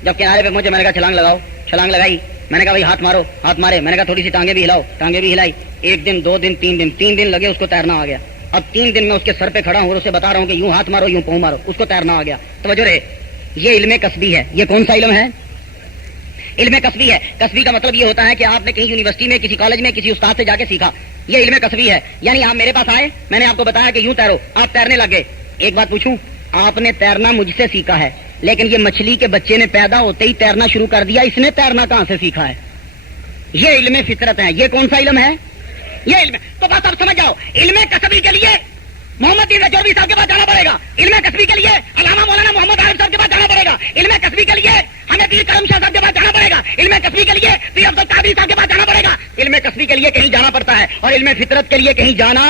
جب کنارے پہ پہنچے میں نے کہا چھلانگ لگاؤ، چھلانگ لگائی۔ میں نے کہا بھائی ہاتھ مارو، ہاتھ مارے۔ میں نے کہا تھوڑی سی ٹانگیں بھی ہلاؤ، ٹانگیں بھی ہلائی۔ 1 دن 2 دن 3 دن لگے اس کو تیرنا آ گیا۔ اب 3 دن میں اس کے سر پہ کھڑا ہوں اور اسے بتا رہا ہوں کہ یوں ہاتھ مارو، یوں پاؤں مارو، اس کو تیرنا آ گیا۔ توجہ رہے، یہ علم کسبی ہے۔ یہ کون سا علم ہے؟ علم کسبی ہے۔ کسبی کا مطلب یہ ہوتا ہے کہ آپ نے کہیں یونیورسٹی میں، کسی کالج میں، کسی استاد سے جا کے سیکھا، یہ علم کسبی ہے۔ یعنی آپ میرے پاس آئے، میں نے آپ کو بتایا کہ یوں تیرو، آپ تیرنے لگے۔ ایک بات پوچھوں، آپ نے تیرنا مجھ سے سیکھا ہے، لیکن یہ مچھلی کے بچے نے پیدا ہوتے ہی تیرنا شروع کر دیا، اس نے تیرنا کہاں سے سیکھا ہے؟ یہ علم فطرت ہے۔ یہ کون سا علم ہے؟ یہ علم۔ تو بات آپ سمجھ جاؤ، علم کسبی کے لیے محمد دین رجوی صاحب کے پاس جانا پڑے گا، علم کسبی کے لیے علامہ مولانا محمد عارف صاحب کے پاس جانا پڑے گا، علم کسبی کے لیے ہمیں پیر کرم شاہ صاحب کے پاس جانا پڑے گا، علم کسبی کے لیے پیر عبد القادری صاحب کے پاس جانا پڑے گا۔ علم کسبی کے لیے کہیں جانا پڑتا ہے، اور علم فطرت کے لیے کہیں جانا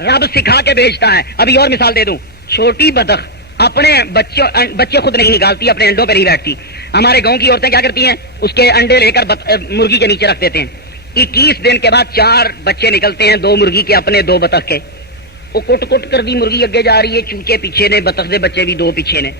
رب سکھا کے بھیجتا ہے۔ ابھی اور مثال دے دوں، چھوٹی بطخ اپنے بچے خود نہیں نکالتی، اپنے انڈوں پہ نہیں بیٹھتی۔ ہمارے گاؤں کی عورتیں کیا کرتی ہیں، اس کے انڈے لے کر مرغی کے نیچے رکھ دیتے ہیں۔ 21 دن کے بعد 4 بچے نکلتے ہیں، 2 مرغی کے اپنے، 2 بطخ کے۔ وہ کٹ کٹ کر دی مرغی اگے جا رہی ہے، چوچے پیچھے نے، بطخ دے بچے بھی 2 پیچھے نے۔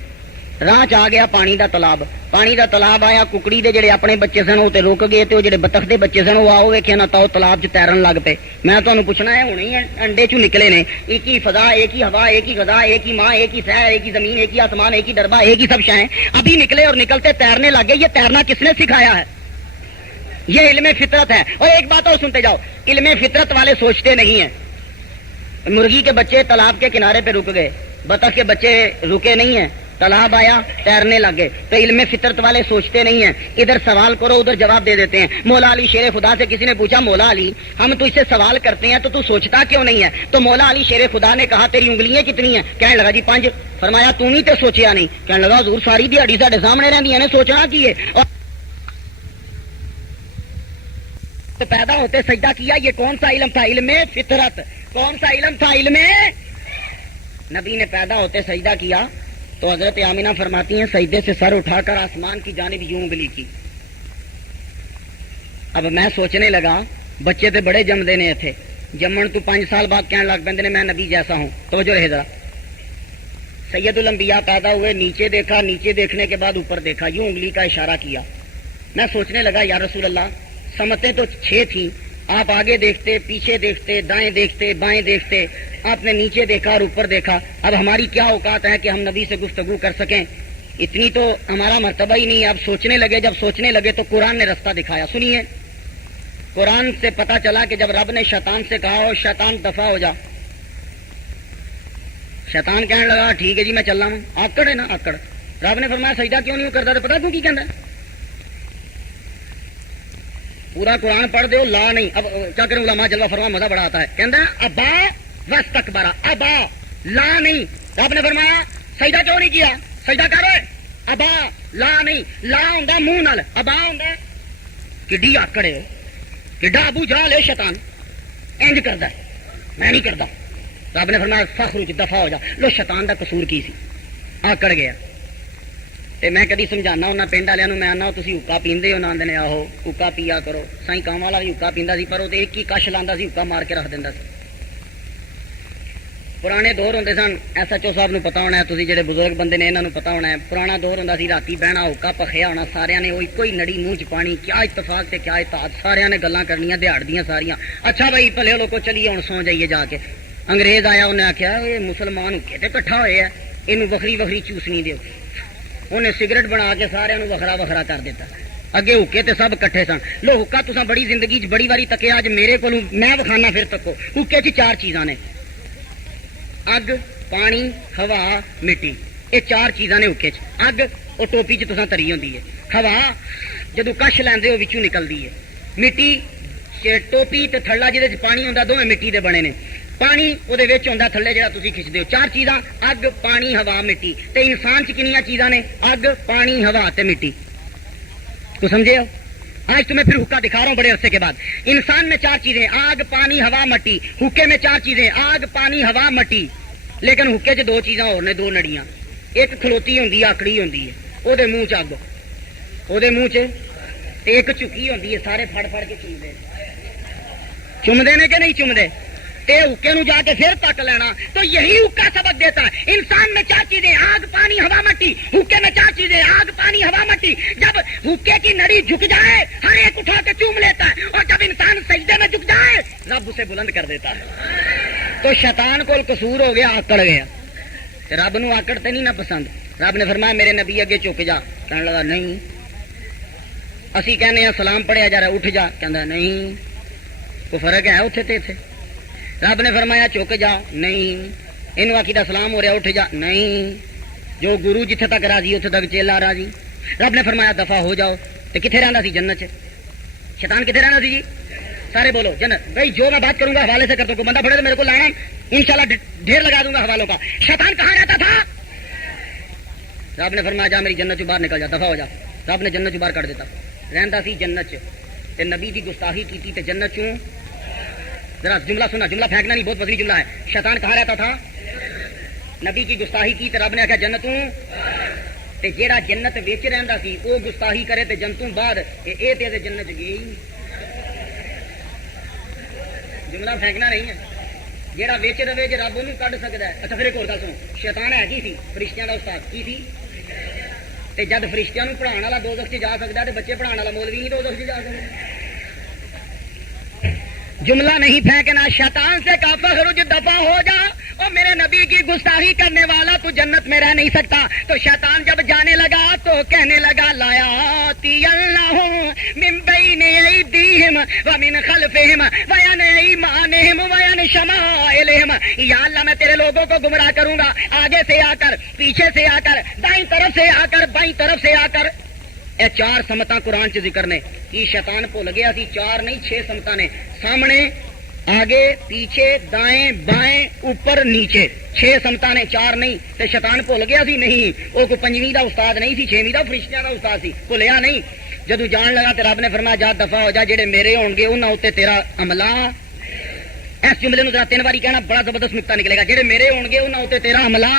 راہ چ آ گیا پانی دا تالاب، پانی دا تالاب آیا، ککڑی دے جڑے اپنے بچے سن وہ تے رک گئے، تے جڑے بطخ دے بچے سن وہ آؤ ویکھیا نہ تاؤ تالاب چ تیرن لگ پے۔ میں تانوں پوچھنا ہے، ہن ہی انڈے چوں نکلے نے، ایک ہی فضا، ایک ہی ہوا، ایک ہی غذا، ایک ہی ماں، ایک ہی سیر، ایک ہی زمین، ایک ہی آسمان، ایک ہی ڈربا، ایک ہی سب شیں، ابھی نکلے اور نکلتے تیرنے لگ گئے۔ یہ تیرنا کس نے سکھایا ہے؟ یہ علم فطرت ہے۔ اور ایک بات اور سنتے جاؤ، علم فطرت والے سوچتے نہیں ہیں۔ مرغی کے بچے تالاب کے کنارے پہ رک گئے، بطخ کے بچے رکے نہیں ہیں، تالاب آیا تیرنے لگے۔ تو علم فطرت والے سوچتے نہیں ہیں، ادھر سوال کرو ادھر جواب دے دیتے ہیں۔ مولا علی شیر خدا سے کسی نے پوچھا، مولا علی ہم تو اس سے سوال کرتے ہیں تو سوچتا کیوں نہیں ہے؟ تو مولا علی شیر خدا نے کہا تیری انگلیاں کتنی ہیں؟ کہنے لگا جی 5۔ فرمایا تو نہیں تے سوچیا نہیں؟ کہنے لگا حضور ساری دیہڑی ساڈے سامنے رہندی نے، سوچنا کی ہے؟ اور پیدا ہوتے سجدہ کیا، یہ کون سا علم تھا؟ علم فطرت۔ کون سا علم تھا؟ علم نبی نے پیدا ہوتے سجدہ کیا تو حضرت آمینہ فرماتی ہیں سجدے سے سر اٹھا کر آسمان کی جانب یوں انگلی کی۔ اب میں سوچنے لگا بچے تے بڑے جم دینے تھے، جمن تو 5 سال بعد کہنے لگ پندے نے میں نبی جیسا ہوں۔ توجہ رہے ذرا، سید الانبیاء پیدا ہوئے، نیچے دیکھا، نیچے دیکھنے کے بعد اوپر دیکھا، یوں انگلی کا اشارہ کیا۔ میں سوچنے لگا یا رسول اللہ سمتیں تو 6 تھیں، آپ آگے دیکھتے، پیچھے دیکھتے، دائیں دیکھتے، بائیں دیکھتے، آپ نے نیچے دیکھا اور اوپر دیکھا، اب ہماری کیا اوقات ہے کہ ہم نبی سے گفتگو کر سکیں؟ اتنی تو ہمارا مرتبہ ہی نہیں ہے. اب سوچنے لگے, جب سوچنے لگے تو قرآن نے رستہ دکھایا. سنیے, قرآن سے پتا چلا کہ جب رب نے شیطان سے کہا ہو شیطان دفع ہو جا, شیطان کہنے لگا ٹھیک ہے جی میں چل رہا ہوں. آکڑ ہے نا آکڑ. رب نے فرمایا سجدہ کیوں نہیں کرتا, تو پتا کیوں کی کہنا ہے, پورا قرآن پڑھ دو لا نہیں. اب کیا کریں علماء جلوہ فرما مزہ بڑا آتا ہے, کہتا ہے ابا واستکبر, ابا لا نہیں. رب نے فرمایا سجدہ کیوں نہیں کیا, سجدہ کرو, ابا لا نہیں. لا ہوندا منہ نال, ابا ہوندا کڈی آکڑ ہے, کڈا ابو جہل ہے شیطان, انج کردا ہے میں نہیں کردا. رب نے فرمایا فخرج دفع ہو جا. لو شیطان دا قصور کی سی, آکڑ گیا. تے میں کدی سمجھانا انہاں پنڈ والوں میں آنا تسی حکا پیندے ہو, آندے نے آہو حکا پیا کرو. سائیں کام والا بھی حکا پیندا سی پر وہ تے ایک ہی کش لاندا سی, حکا مار کے رکھ دیندا سی. پرانے دور ہوندے سن, ایس ایچ او صاحب نو پتا ہونا ہے, تسی جڑے بزرگ بندے نے انہاں نو پتا ہونا ہے. پرانا دور ہوندا سی راتی بہنا حکا پخیا ہونا, سارے نے وہی کوئی نڑی منہ چ پانی, کیا اتفاق تے کیا اتحاد, سارے نے گلاں کرنیاں دیہڑ دیاں ساریاں. اچھا بھائی پلے لوکو چلیے ہن سو جائیے جا کے. انگریز آیا, انہیں آخیا یہ مسلمان ہوکے تے کٹھا ہوئے ہے, اینوں وکھری وکھری چوسنی دیو. انہیں سگریٹ بنا کے سارے وکھرا وکھرا کر دیتا. اگے حکے تے سب کٹھے سن. لو حکا تساں بڑی زندگی چ بڑی واری تکیا, اج میرے کولوں میں وکھانا پھر تکو. حکے چ چار چیزاں نے, اگ پانی ہوا مٹی, یہ چار چیزاں نے حکے چ. اگ وہ ٹوپی چ تساں تری ہوندی ہے, ہوا جدو کش لیندے ہو وچوں نکلدی ہے, مٹی ٹوپی تے تھلا جہدے چ پانی ہوندا دوویں مٹی دے بنے نے, پانی وہ ہوندا تھلے جڑا تسی کھچدے ہو. چار چیزاں اگ پانی ہوا مٹی. تے انسان چ کنیاں چیزاں نے, اگ پانی ہوا تے مٹی. تو سمجھے ہو, آج تمہیں پھر حکا دکھا رہا ہوں بڑے عرصے کے بعد. انسان میں چار چیزیں, آگ پانی ہوا مٹی. حکے میں چار چیزیں, آگ پانی ہوا مٹی. لیکن حکے چ دو چیزاں اور نے, دو نڑیاں. ایک کھلوتی ہوندی ہے, آکڑی ہوندی ہے, وہ منہ چ اگ, وہ منہ چ. ایک چکی ہوندی ہے, سارے پھڑ پھڑ کے چومدے نے کہ نہیں چومدے, تے حکے نو جا کے پھر تک لینا. تو یہی حکا سبق دیتا ہے. انسان میں چار چیزیں, آگ پانی ہوا مٹی. حکے میں چار چیزیں, آگ پانی ہوا مٹی. جب حکے کی نڑی جھک جائے ہر ایک اٹھا کے چوم لیتا ہے, اور جب انسان سجدے میں جھک جائے رب اسے بلند کر دیتا ہے. تو شیطان کو قصور ہو گیا, آکڑ گیا. رب نو آکڑ تے نہیں نہ پسند. رب نے فرمایا میرے نبی اگے چک جا, کہنے لگا نہیں. اسی کہنے ہیں سلام پڑھیا جا رہا, اٹھ جا, کہندا نہیں. کوئی فرق ہے اتنے تے اتنے. رب نے فرمایا چک جا, نہیں. اینو آکھیدا سلام ہو رہا, اٹھ جا, نہیں. جو گرو جتھے تک راضی اتنے تک چیلا راضی. رب نے فرمایا دفع ہو جاؤ. تے کتنے رہندا سی, جنت چ. شیطان کتنے رہندا سی جی, سارے بولو جنت. بھائی جو میں بات کروں گا حوالے سے کر دوں, کو بندہ پڑے تو میرے کو لانا, انشاءاللہ ڈھیر لگا دوں گا حوالوں کا. شیطان کہاں رہتا تھا؟ رب نے فرمایا جا میری جنت چ باہر نکل جا, دفع ہو جا. رب نے جنت چ باہر کر دیتا. رہندا سی جنت چ, تے نبی دی گستاخی کیتی تے جنت چوں. ذرا جملہ سنا, جملہ پھینکنا نہیں, بہت وزنی جملہ ہے. شیطان کہاں رہتا تھا؟ نبی کی گستاخی کی تے رب نے آخیا جنتوں. تے جیڑا جنت وچ رہندا سی او گستاخی کرے تے جنتوں بعد, اے تے جنت گئی. جملہ پھینکنا نہیں ہے. جیڑا وچ رہے جے رب انہوں کڈ سکدا ہے. اچھا پھر ایک اور گل سنو, شیطان ہے کی سی فرشتیاں دا استاد کی سی. تے جد فرشتیاں نوں پڑھاਉਣ والا دوزخ چ جا سکدا تے بچے پڑھاਉਣ والا مولوی نہیں دوزخ چ جا سکدا. جملہ نہیں پھینکنا. شیطان سے کہا فخرج دفع ہو جا, اور میرے نبی کی گستاخی کرنے والا تو جنت میں رہ نہیں سکتا. تو شیطان جب جانے لگا تو کہنے لگا لایا اللہ من بین ایدیہم ومن خلفہم وعن ایمانہم وعن شمائلہم. یا اللہ میں تیرے لوگوں کو گمراہ کروں گا, آگے سے آ کر, پیچھے سے آ کر, دائیں طرف سے آ کر, بائیں طرف سے آ کر. اے چار سمتاں قرآن چ ذکر نے. کی شیطان بھول گیا سی, چار نہیں 6 سمتاں نے. سامنے, آگے, پیچھے, دائیں بائیں, اوپر نیچے, 6 سمتاں نے, 4 نہیں. تے شیطان بھول گیا سی نہیں, وہ کوئی 5ویں دا استاد نہیں سی, 6ویں دا فرشتیاں دا استاد سی, بھولیا نہیں. جدو جان لگا تے رب نے فرمایا جا دفع ہو جا, جڑے میرے ہون گے انہاں اوتے تیرا عملہ. اس جملے نوں ذرا 3 باری کہنا, بڑا زبردست نقطہ نکلے گا. جڑے میرے ہون گے انہاں اوتے تیرا عملہ,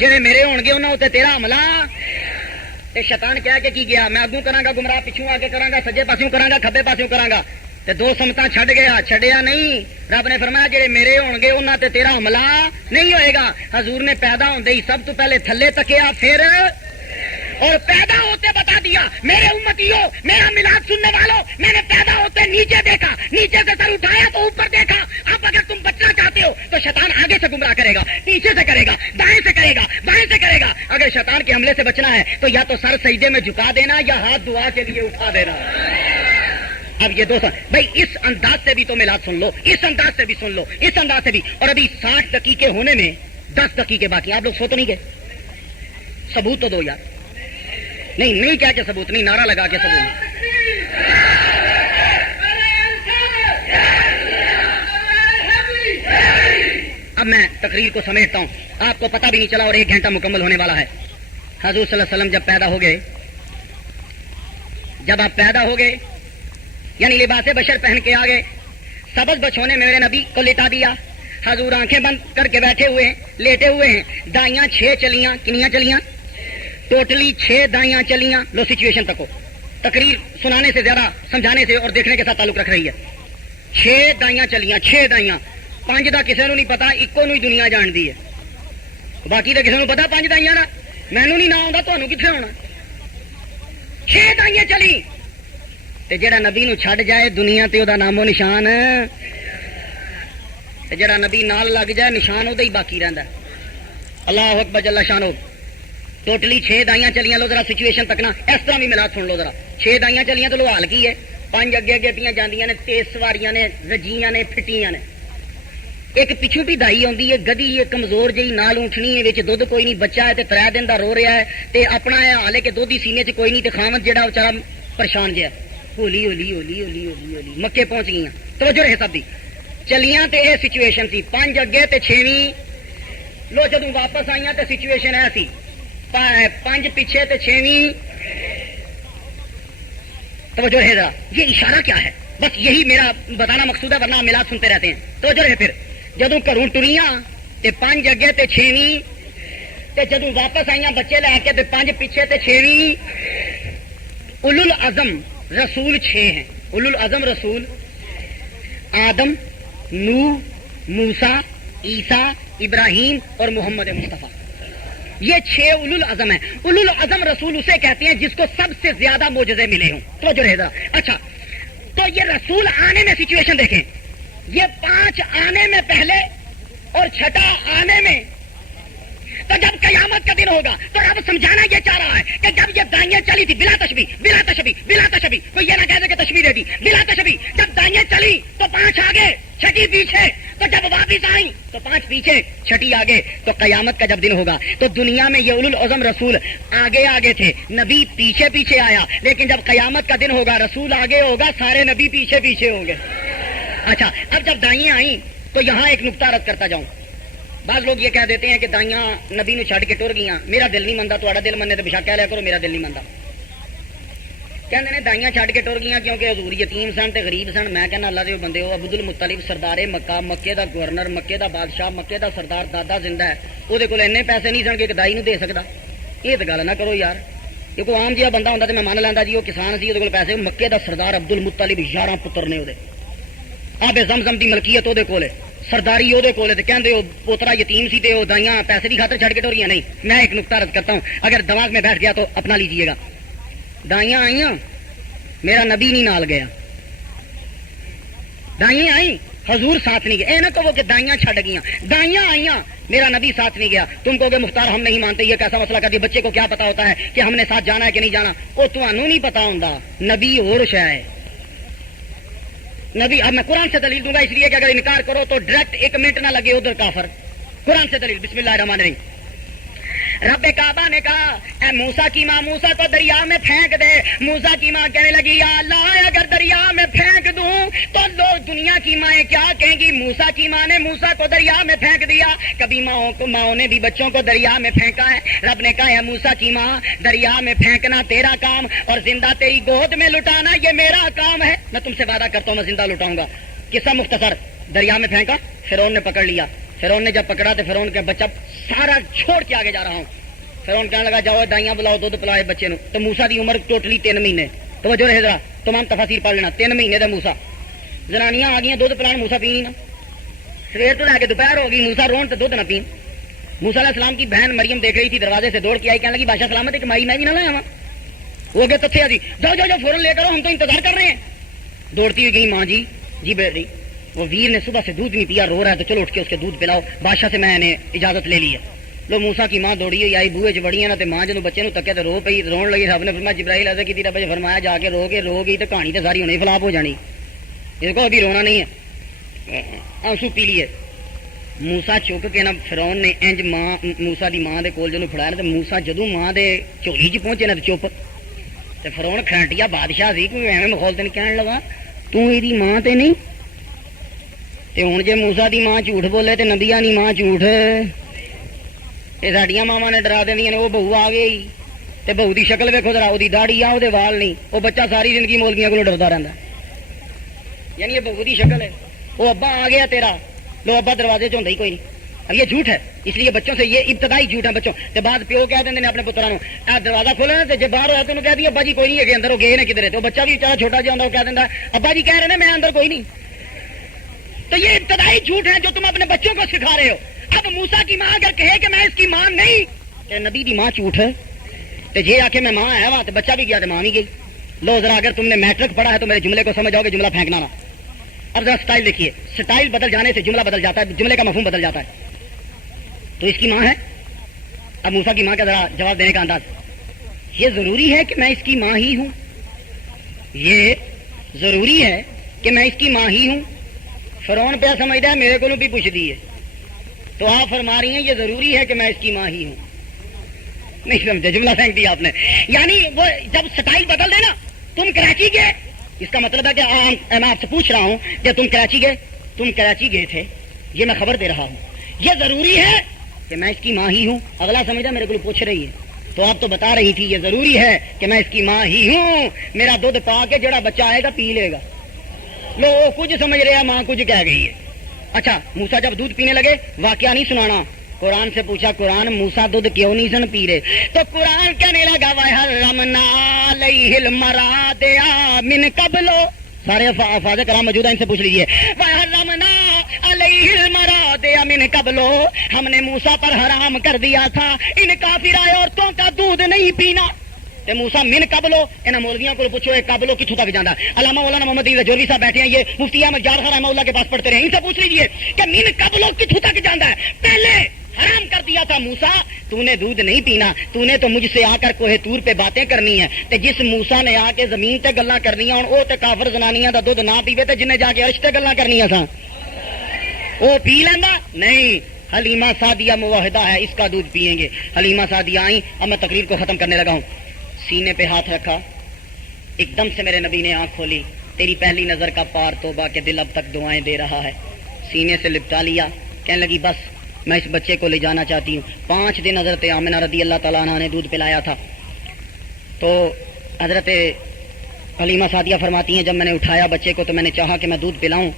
جڑے میرے ہون گے انہاں اوتے تیرا عملہ. تے شیطان کہہ کے کی گیا, میں اگوں کراں گا گمراہ, پچھوں آ کے کراں گا, سجے پاسوں کراں گا, کھبے پاسوں کراں گا. تے 2 سمتاں چھڈ گیا, چھڈیا نہیں. رب نے فرمایا جڑے میرے ہون گے انہاں تے تیرا حملہ نہیں ہوئے گا. حضور نے پیدا ہوندے ہی سب تو پہلے تھلے تکیا, پھر اور پیدا ہوتے بتا دیا میرے امتیوں, میرا میلاد سننے والوں, میں نے پیدا ہوتے نیچے دیکھا, نیچے سے سر اٹھایا تو اوپر دیکھا. اب اگر تم بچنا چاہتے ہو تو شیطان آگے سے گمراہ کرے گا, پیچھے سے کرے گا, دائیں سے کرے گا, بائیں سے کرے گا. اگر شیطان کے حملے سے بچنا ہے تو یا تو سر سجدے میں جھکا دینا یا ہاتھ دعا کے لیے اٹھا دینا. اب یہ دوست بھائی اس انداز سے بھی تو میلاد سن لو, اس انداز سے بھی سن لو, اس انداز سے بھی. اور ابھی 60 دقیقے ہونے میں 10 دقیقے باقی. آپ لوگ سو تو نہیں گئے؟ ثبوت تو دو یار. نہیں کیا کہ ثبوت نہیں, نعرہ لگا کے ثبوت. اب میں تقریر کو سمیٹتا ہوں, آپ کو پتہ بھی نہیں چلا اور 1 گھنٹہ مکمل ہونے والا ہے. حضور صلی اللہ علیہ وسلم جب پیدا ہو گئے, جب آپ پیدا ہو گئے یعنی لباس بشر پہن کے آ گئے, سبز بچھونے میں میرے نبی کو لٹا دیا. حضور آنکھیں بند کر کے بیٹھے ہوئے ہیں, لیٹے ہوئے ہیں. دائیاں 6 چلیاں. کنیاں چلیاں؟ ٹوٹلی 6 دائیاں چلیاں. لو سچویشن تک ہو, تقریر سنانے سے زیادہ سمجھانے سے اور دیکھنے کے ساتھ تعلق رکھ رہی ہے. 6 دائیاں چلیاں, 6 دائیاں. 5 دا کسی نو نہیں پتا, اکو نو ہی دنیا جانتی ہے. باقی تو کسی نو پتا 5 دائیاں دا, مینوں نہیں نہ آتا, تمہیں کتنے ہونا. 6 دائیاں چلی تے جڑا نبی نو چھڈ جائے دنیا تے او دا نام و نشان, تے جڑا نبی نال لگ جائے نشان او دا ہی باقی رہندا. اللہ اکبر جل شانہ. ٹوٹلی 6 دائیاں چلیاں. لو ذرا سچویشن تک نا اس طرح بھی میلاد سن لو ذرا. 6 دائیاں چلیاں تو لو حال کی ہے. 5 اگے اگے جاندیاں نے, تیز سواریاں نے, رجیاں نے, پھٹیاں نے. ایک پچھو بھی دائی آتی ہے, گدی ہے, کمزور جی, نال اونٹنی ہے, دھد کوئی نہیں, بچہ ہے 3 دن کا رو رہا ہے, تے اپنا ہے حالے کہ دودھ ہی سینے چ کوئی نہیں, تے خاوند جہاں بچارا پریشان جہا. ہولی ہولی ہولی ہولی ہولی ہولی مکے پہنچ گئی. توجہ رہے سب دی چلیاں تے یہ سچویشن سی. 5 اگے تے 6ویں. لو جدوں واپس آئیاں تے سچویشن ہے سی 5 پیچھے تے 6ویں. توجہ رہے ذرا, یہ اشارہ کیا ہے؟ بس یہی میرا بتانا مقصود ہے, ورنہ میلاد سنتے رہتے ہیں. توجہ رہے پھر جدوں گھروں ٹریاں تے 5 اگے تے 6ویں, تے جدوں واپس آئیاں بچے لے کے تے 5 پیچھے تے 6ویں. اولو العزم رسول 6 ہیں. اولو العزم رسول آدم, نوح, موسیٰ, عیسیٰ, ابراہیم اور محمد مصطفیٰ. یہ 6 اولو العزم ہیں. اولو العزم رسول اسے کہتے ہیں جس کو سب سے زیادہ معجزے ملے ہوں. تو جو رہے گا اچھا, تو یہ رسول آنے میں سچویشن دیکھیں, یہ 5 آنے میں پہلے اور 6 آنے میں. تو جب قیامت کا دن ہوگا تو رب سمجھانا یہ چاہ رہا ہے کہ جب یہ دائیاں چلی تھی بلا تشبیہ بلا تشبیہ بلا تشبیہ, کوئی یہ نہ کہہ دے کہ تشبیہ دے دی, بلا تشبیہ. جب دائیاں چلی تو 5 آگے 6 پیچھے, تو جب واپس آئی تو 5 پیچھے 6 آگے. تو قیامت کا جب دن ہوگا تو دنیا میں یہ اولو العزم رسول آگے آگے تھے, نبی پیچھے پیچھے آیا. لیکن جب قیامت کا دن ہوگا رسول آگے ہوگا, سارے نبی پیچھے پیچھے ہوں گے. اچھا, اب جب دائیاں آئیں تو یہاں ایک نقطہ عرض کرتا جاؤں. بعض لوگ یہ کہہ دیتے ہیں کہ دائیاں نبی نو چھڈ کے ٹر گئیاں. میرا دل نہیں منتا, تہاڈا دل مننے تو بشک کہہ لیا کرو میرا دل نہیں منتا. کہندے نے دائیاں چھڈ کے ٹر گئیاں کیونکہ حضور یتیم سن تے غریب سن. میں کہنا اللہ دے بندے, عبد المطلب سردار مکہ, مکے دا گورنر, مکے دا بادشاہ, مکے دا سردار, دادا زندہ ہے, وہ کول اینے پیسے نہیں سن کہ دائی نو دے سکدا. یہ تو گل نہ کرو یار. یہ کوئی عام جہا بندہ ہوندا تے میں مان لیندا جی وہ کسان سی, وہ کول پیسے. مکے دا سردار عبد المطلب 11 پتر نے, وہ آب زمزم دی ملکیت وہ کول, سرداری وہ کول, کہندے وہ پوترا یتیم سی تے وہ دائیاں پیسے کی خاطر چھڈ کے ٹوریاں. نہیں, میں ایک نقطہ عرض کرتا ہوں, اگر دماغ میں بیٹھ گیا تو اپنا لیجئے گا. دائیاں آئیاں, میرا نبی نہیں نال گیا. دائیاں آئیں, حضور ساتھ نہیں گیا. اے نہ کہو کہ دائیاں چھڈ گئیاں. دائیاں آئیاں, میرا نبی ساتھ نہیں گیا. تم کہو گے مختار ہم نہیں مانتے, یہ کیسا مسئلہ کر دیا, بچے کو کیا پتا ہوتا ہے کہ ہم نے ساتھ جانا ہے کہ نہیں جانا. وہ تمہوں نہیں پتا ہوندا, نبی اور شے ہے. نبی, اب میں قرآن سے دلیل دوں گا, اس لیے کہ اگر انکار کرو تو ڈائریکٹ 1 منٹ نہ لگے ادھر کافر. قرآن سے دلیل, بسم اللہ الرحمن الرحیم. رب کعبہ نے کہا اے موسیٰ کی ماں, موسیٰ کو دریا میں پھینک دے. موسیٰ کی ماں کہنے لگی یا اللہ اگر دریا میں پھینک دوں تو لوگ دنیا کی مائیں کیا کہیں گی. موسیٰ کی ماں نے موسیٰ کو دریا میں پھینک دیا. کبھی ماؤں نے بھی بچوں کو دریا میں پھینکا ہے. رب نے کہا ہے موسیٰ کی ماں, دریا میں پھینکنا تیرا کام اور زندہ تیری گود میں لٹانا یہ میرا کام ہے. میں تم سے وعدہ کرتا ہوں میں زندہ لٹاؤں گا. قصہ مختصر, دریا میں پھینکا, فرعون نے پکڑ لیا. فرعون نے جب پکڑا تو فرعون کے بچہ سارا چھوڑ کے آگے جا رہا ہوں. فرعون کہنے لگا جاؤ دائیاں بلاؤ, دودھ پلائے بچے نو. تو موسیٰ دی عمر ٹوٹلی 3 مہینے. توجہ رہے ذرا, تمام تفاسیر پڑھ لینا. 3 مہینے دا موسیٰ. زنانیاں آ گئی دودھ پلان, موسیٰ پینی نا. سویر تو لے کے دوپہر ہو گئی, موسیٰ رون تو دودھ نہ پین. موسیٰ علیہ السلام کی بہن مریم دیکھ رہی تھی, دروازے سے دوڑ کے آئی, کہنے لگی بادشاہ سلامت ہے کہ مائی میں بھی نہ لایا. وہ گئے تتھے جی, جاؤ جاؤ جاؤ فوراً لے کرو, ہم تو انتظار کر رہے ہیں. دوڑتی ہوئی گئی ماں, جی بیٹی وہ ویر نے صبح سے دودھ نہیں پیا, رو رہا ہے, تو چلو اٹھ کے اس کے دودھ پلاؤ. بادشاہ سے میں نے اجازت لے لی ہے. لو موسا کی ماں دوڑی ہوئی آئی بوئے چ بڑی نا ماں جب بچے تکیا تو رو پئی رون لگی. رب نے فرمایا جبرائیل عرض کی رب نے فرمایا جا کے رو گئی تو کہانی تو ساری ہونے فلاپ ہو جانی, اس کو ابھی رونا نہیں ہے, آنسو پی لیے. موسا چک کے نا فرعون نے انج ماں موسا دی ماں دے کول جنوں پھڑایا تے موسا جدوں ماں دے چولی چ پہنچے نا تے چپ. تے فرعون کھرنٹیا بادشاہ سی کوئی ایویں مخول تے نہیں کہن لگا تو ایدی ماں تے نہیں. تے ہن جے موسا دی ماں جھوٹ بولے تے نبیاں دی ماں جھوٹ, یہ ساڈیاں ماواں نے ڈرا دیندیاں نے. وہ بہو آ گئی تے بہو دی شکل ویکھو ذرا, وہ دی داڑھی آ, وہ دے وال نہیں. وہ بچہ ساری زندگی مولویاں کولوں ڈردا رہندا, یعنی یہ بہو دی شکل ہے. وہ ابا آ گیا تیرا, لو ابا دروازے چ ہوندا ہی کوئی نہیں. اب یہ جھوٹ ہے, اس لیے بچوں سے یہ ابتدائی جھوٹ ہے بچوں. تے بعد پیو کہہ دیں اپنے پتروں کو دروازہ کھولنا تے جب باہر ہوا تو کہہ دیا ابا جی کوئی نہیں ہے, اندر وہ گئے نے کدھر ہے. تو بچہ بھی بیچارہ چھوٹا جہا ہوتا ہے, وہ کہہ دینا ابا جی کہہ رہے ہیں میں اندر کوئی نہیں. تو یہ ابتدائی جھوٹ ہے جو تم اپنے بچوں کو سکھا رہے ہو. اب موسا کی ماں اگر کہے کہ میں اس کی ماں نہیں, کہ نبی دی ماں جھوٹ ہے. تو یہ آ کے میں ماں ہے وہاں تو بچہ بھی گیا تو ماں بھی گئی. لو ذرا اگر تم نے میٹرک پڑھا ہے تو میرے جملے کو سمجھ آؤ گے, جملہ پھینکنا نا. اب ذرا سٹائل دیکھیے, سٹائل بدل جانے سے جملہ بدل جاتا ہے, جملے کا مفہوم بدل جاتا ہے. تو اس کی ماں ہے. اب موسا کی ماں کا ذرا جواب دینے کا انداز, یہ ضروری ہے کہ میں اس کی ماں ہی ہوں, یہ ضروری ہے کہ میں اس کی ماں ہی ہوں. فرعون پہ سمجھتا ہے میرے کو بھی پوچھ دی ہے, تو آپ فرما رہی ہیں یہ ضروری ہے کہ میں اس کی ماں ہی ہوں. نہیں سمجھے, جملہ پھینک دیا آپ نے. یعنی وہ جب سٹائل بدل دے نا, تم کراچی گئے, اس کا مطلب ہے کہ میں آپ سے پوچھ رہا ہوں کہ تم کراچی گئے تھے, یہ میں خبر دے رہا ہوں. یہ ضروری ہے کہ میں اس کی ماں ہی ہوں. اگلا سمجھا میرے کو پوچھ رہی ہے, تو آپ تو بتا رہی تھی یہ ضروری ہے کہ میں اس کی ماں ہی ہوں. میرا دودھ پا کے جڑا بچہ آئے گا پی لے گا. لو کچھ سمجھ رہے ہیں, ماں کچھ کہہ گئی ہے. اچھا موسا جب دودھ پینے لگے, واقعہ نہیں سنانا, قرآن سے پوچھا قرآن موسا دودھ کیوں نہیں سن پی رہے, تو قرآن کہنے لگا وَحَرَّمْنَا عَلَيْهِ الْمَرَاضِعَ مِنْ قَبْلُ. سارے افاظ کرام موجود ہیں, ان سے پوچھ لیجیے. وَحَرَّمْنَا عَلَيْهِ الْمَرَاضِعَ مِنْ قَبْلُ, ہم نے موسا پر حرام کر دیا تھا ان کافرہ عورتوں کا دودھ نہیں پینا. تے موسا من قبلو, انہاں مولویوں کو پوچھو قبلو کتھوں تک جاندا. علامہ مولانا محمد رجوی صاحب بیٹھے ہیں, یہ مفتی احمد جار خان رحمہ اللہ کے پاس پڑھتے رہے, ان سے پوچھ لیجیے کہ من قبلو کتھوں تک جاندا ہے. پہلے حرام کر دیا تھا موسا, تو نے دودھ نہیں پینا, تو نے تو مجھ سے آ کر کوہ طور پہ باتیں کرنی ہے. تے جس موسا نے آ کے زمین تے گلاں کرنی ہن, او تے کافر زنانیاں دا دودھ نہ پیوے, تے جن جا کے عرش تے گلاں کرنیاں سا او پی لیندا نہیں. حلیمہ سعدیہ موحدہ ہے, اس کا دودھ پیئیں گے. حلیمہ سعدیہ آئیں. اب میں تقریر کو ختم کرنے لگا ہوں. سینے پہ ہاتھ رکھا, ایک دم سے میرے نبی نے آنکھ کھولی, تیری پہلی نظر کا پار توبہ کے دل اب تک دعائیں دے رہا ہے. سینے سے لپٹا لیا, کہنے لگی بس میں اس بچے کو لے جانا چاہتی ہوں. 5 دن حضرت آمنہ رضی اللہ تعالیٰ عنہ نے دودھ پلایا تھا. تو حضرت حلیمہ سعدیہ فرماتی ہیں جب میں نے اٹھایا بچے کو تو میں نے چاہا کہ میں دودھ پلاؤں,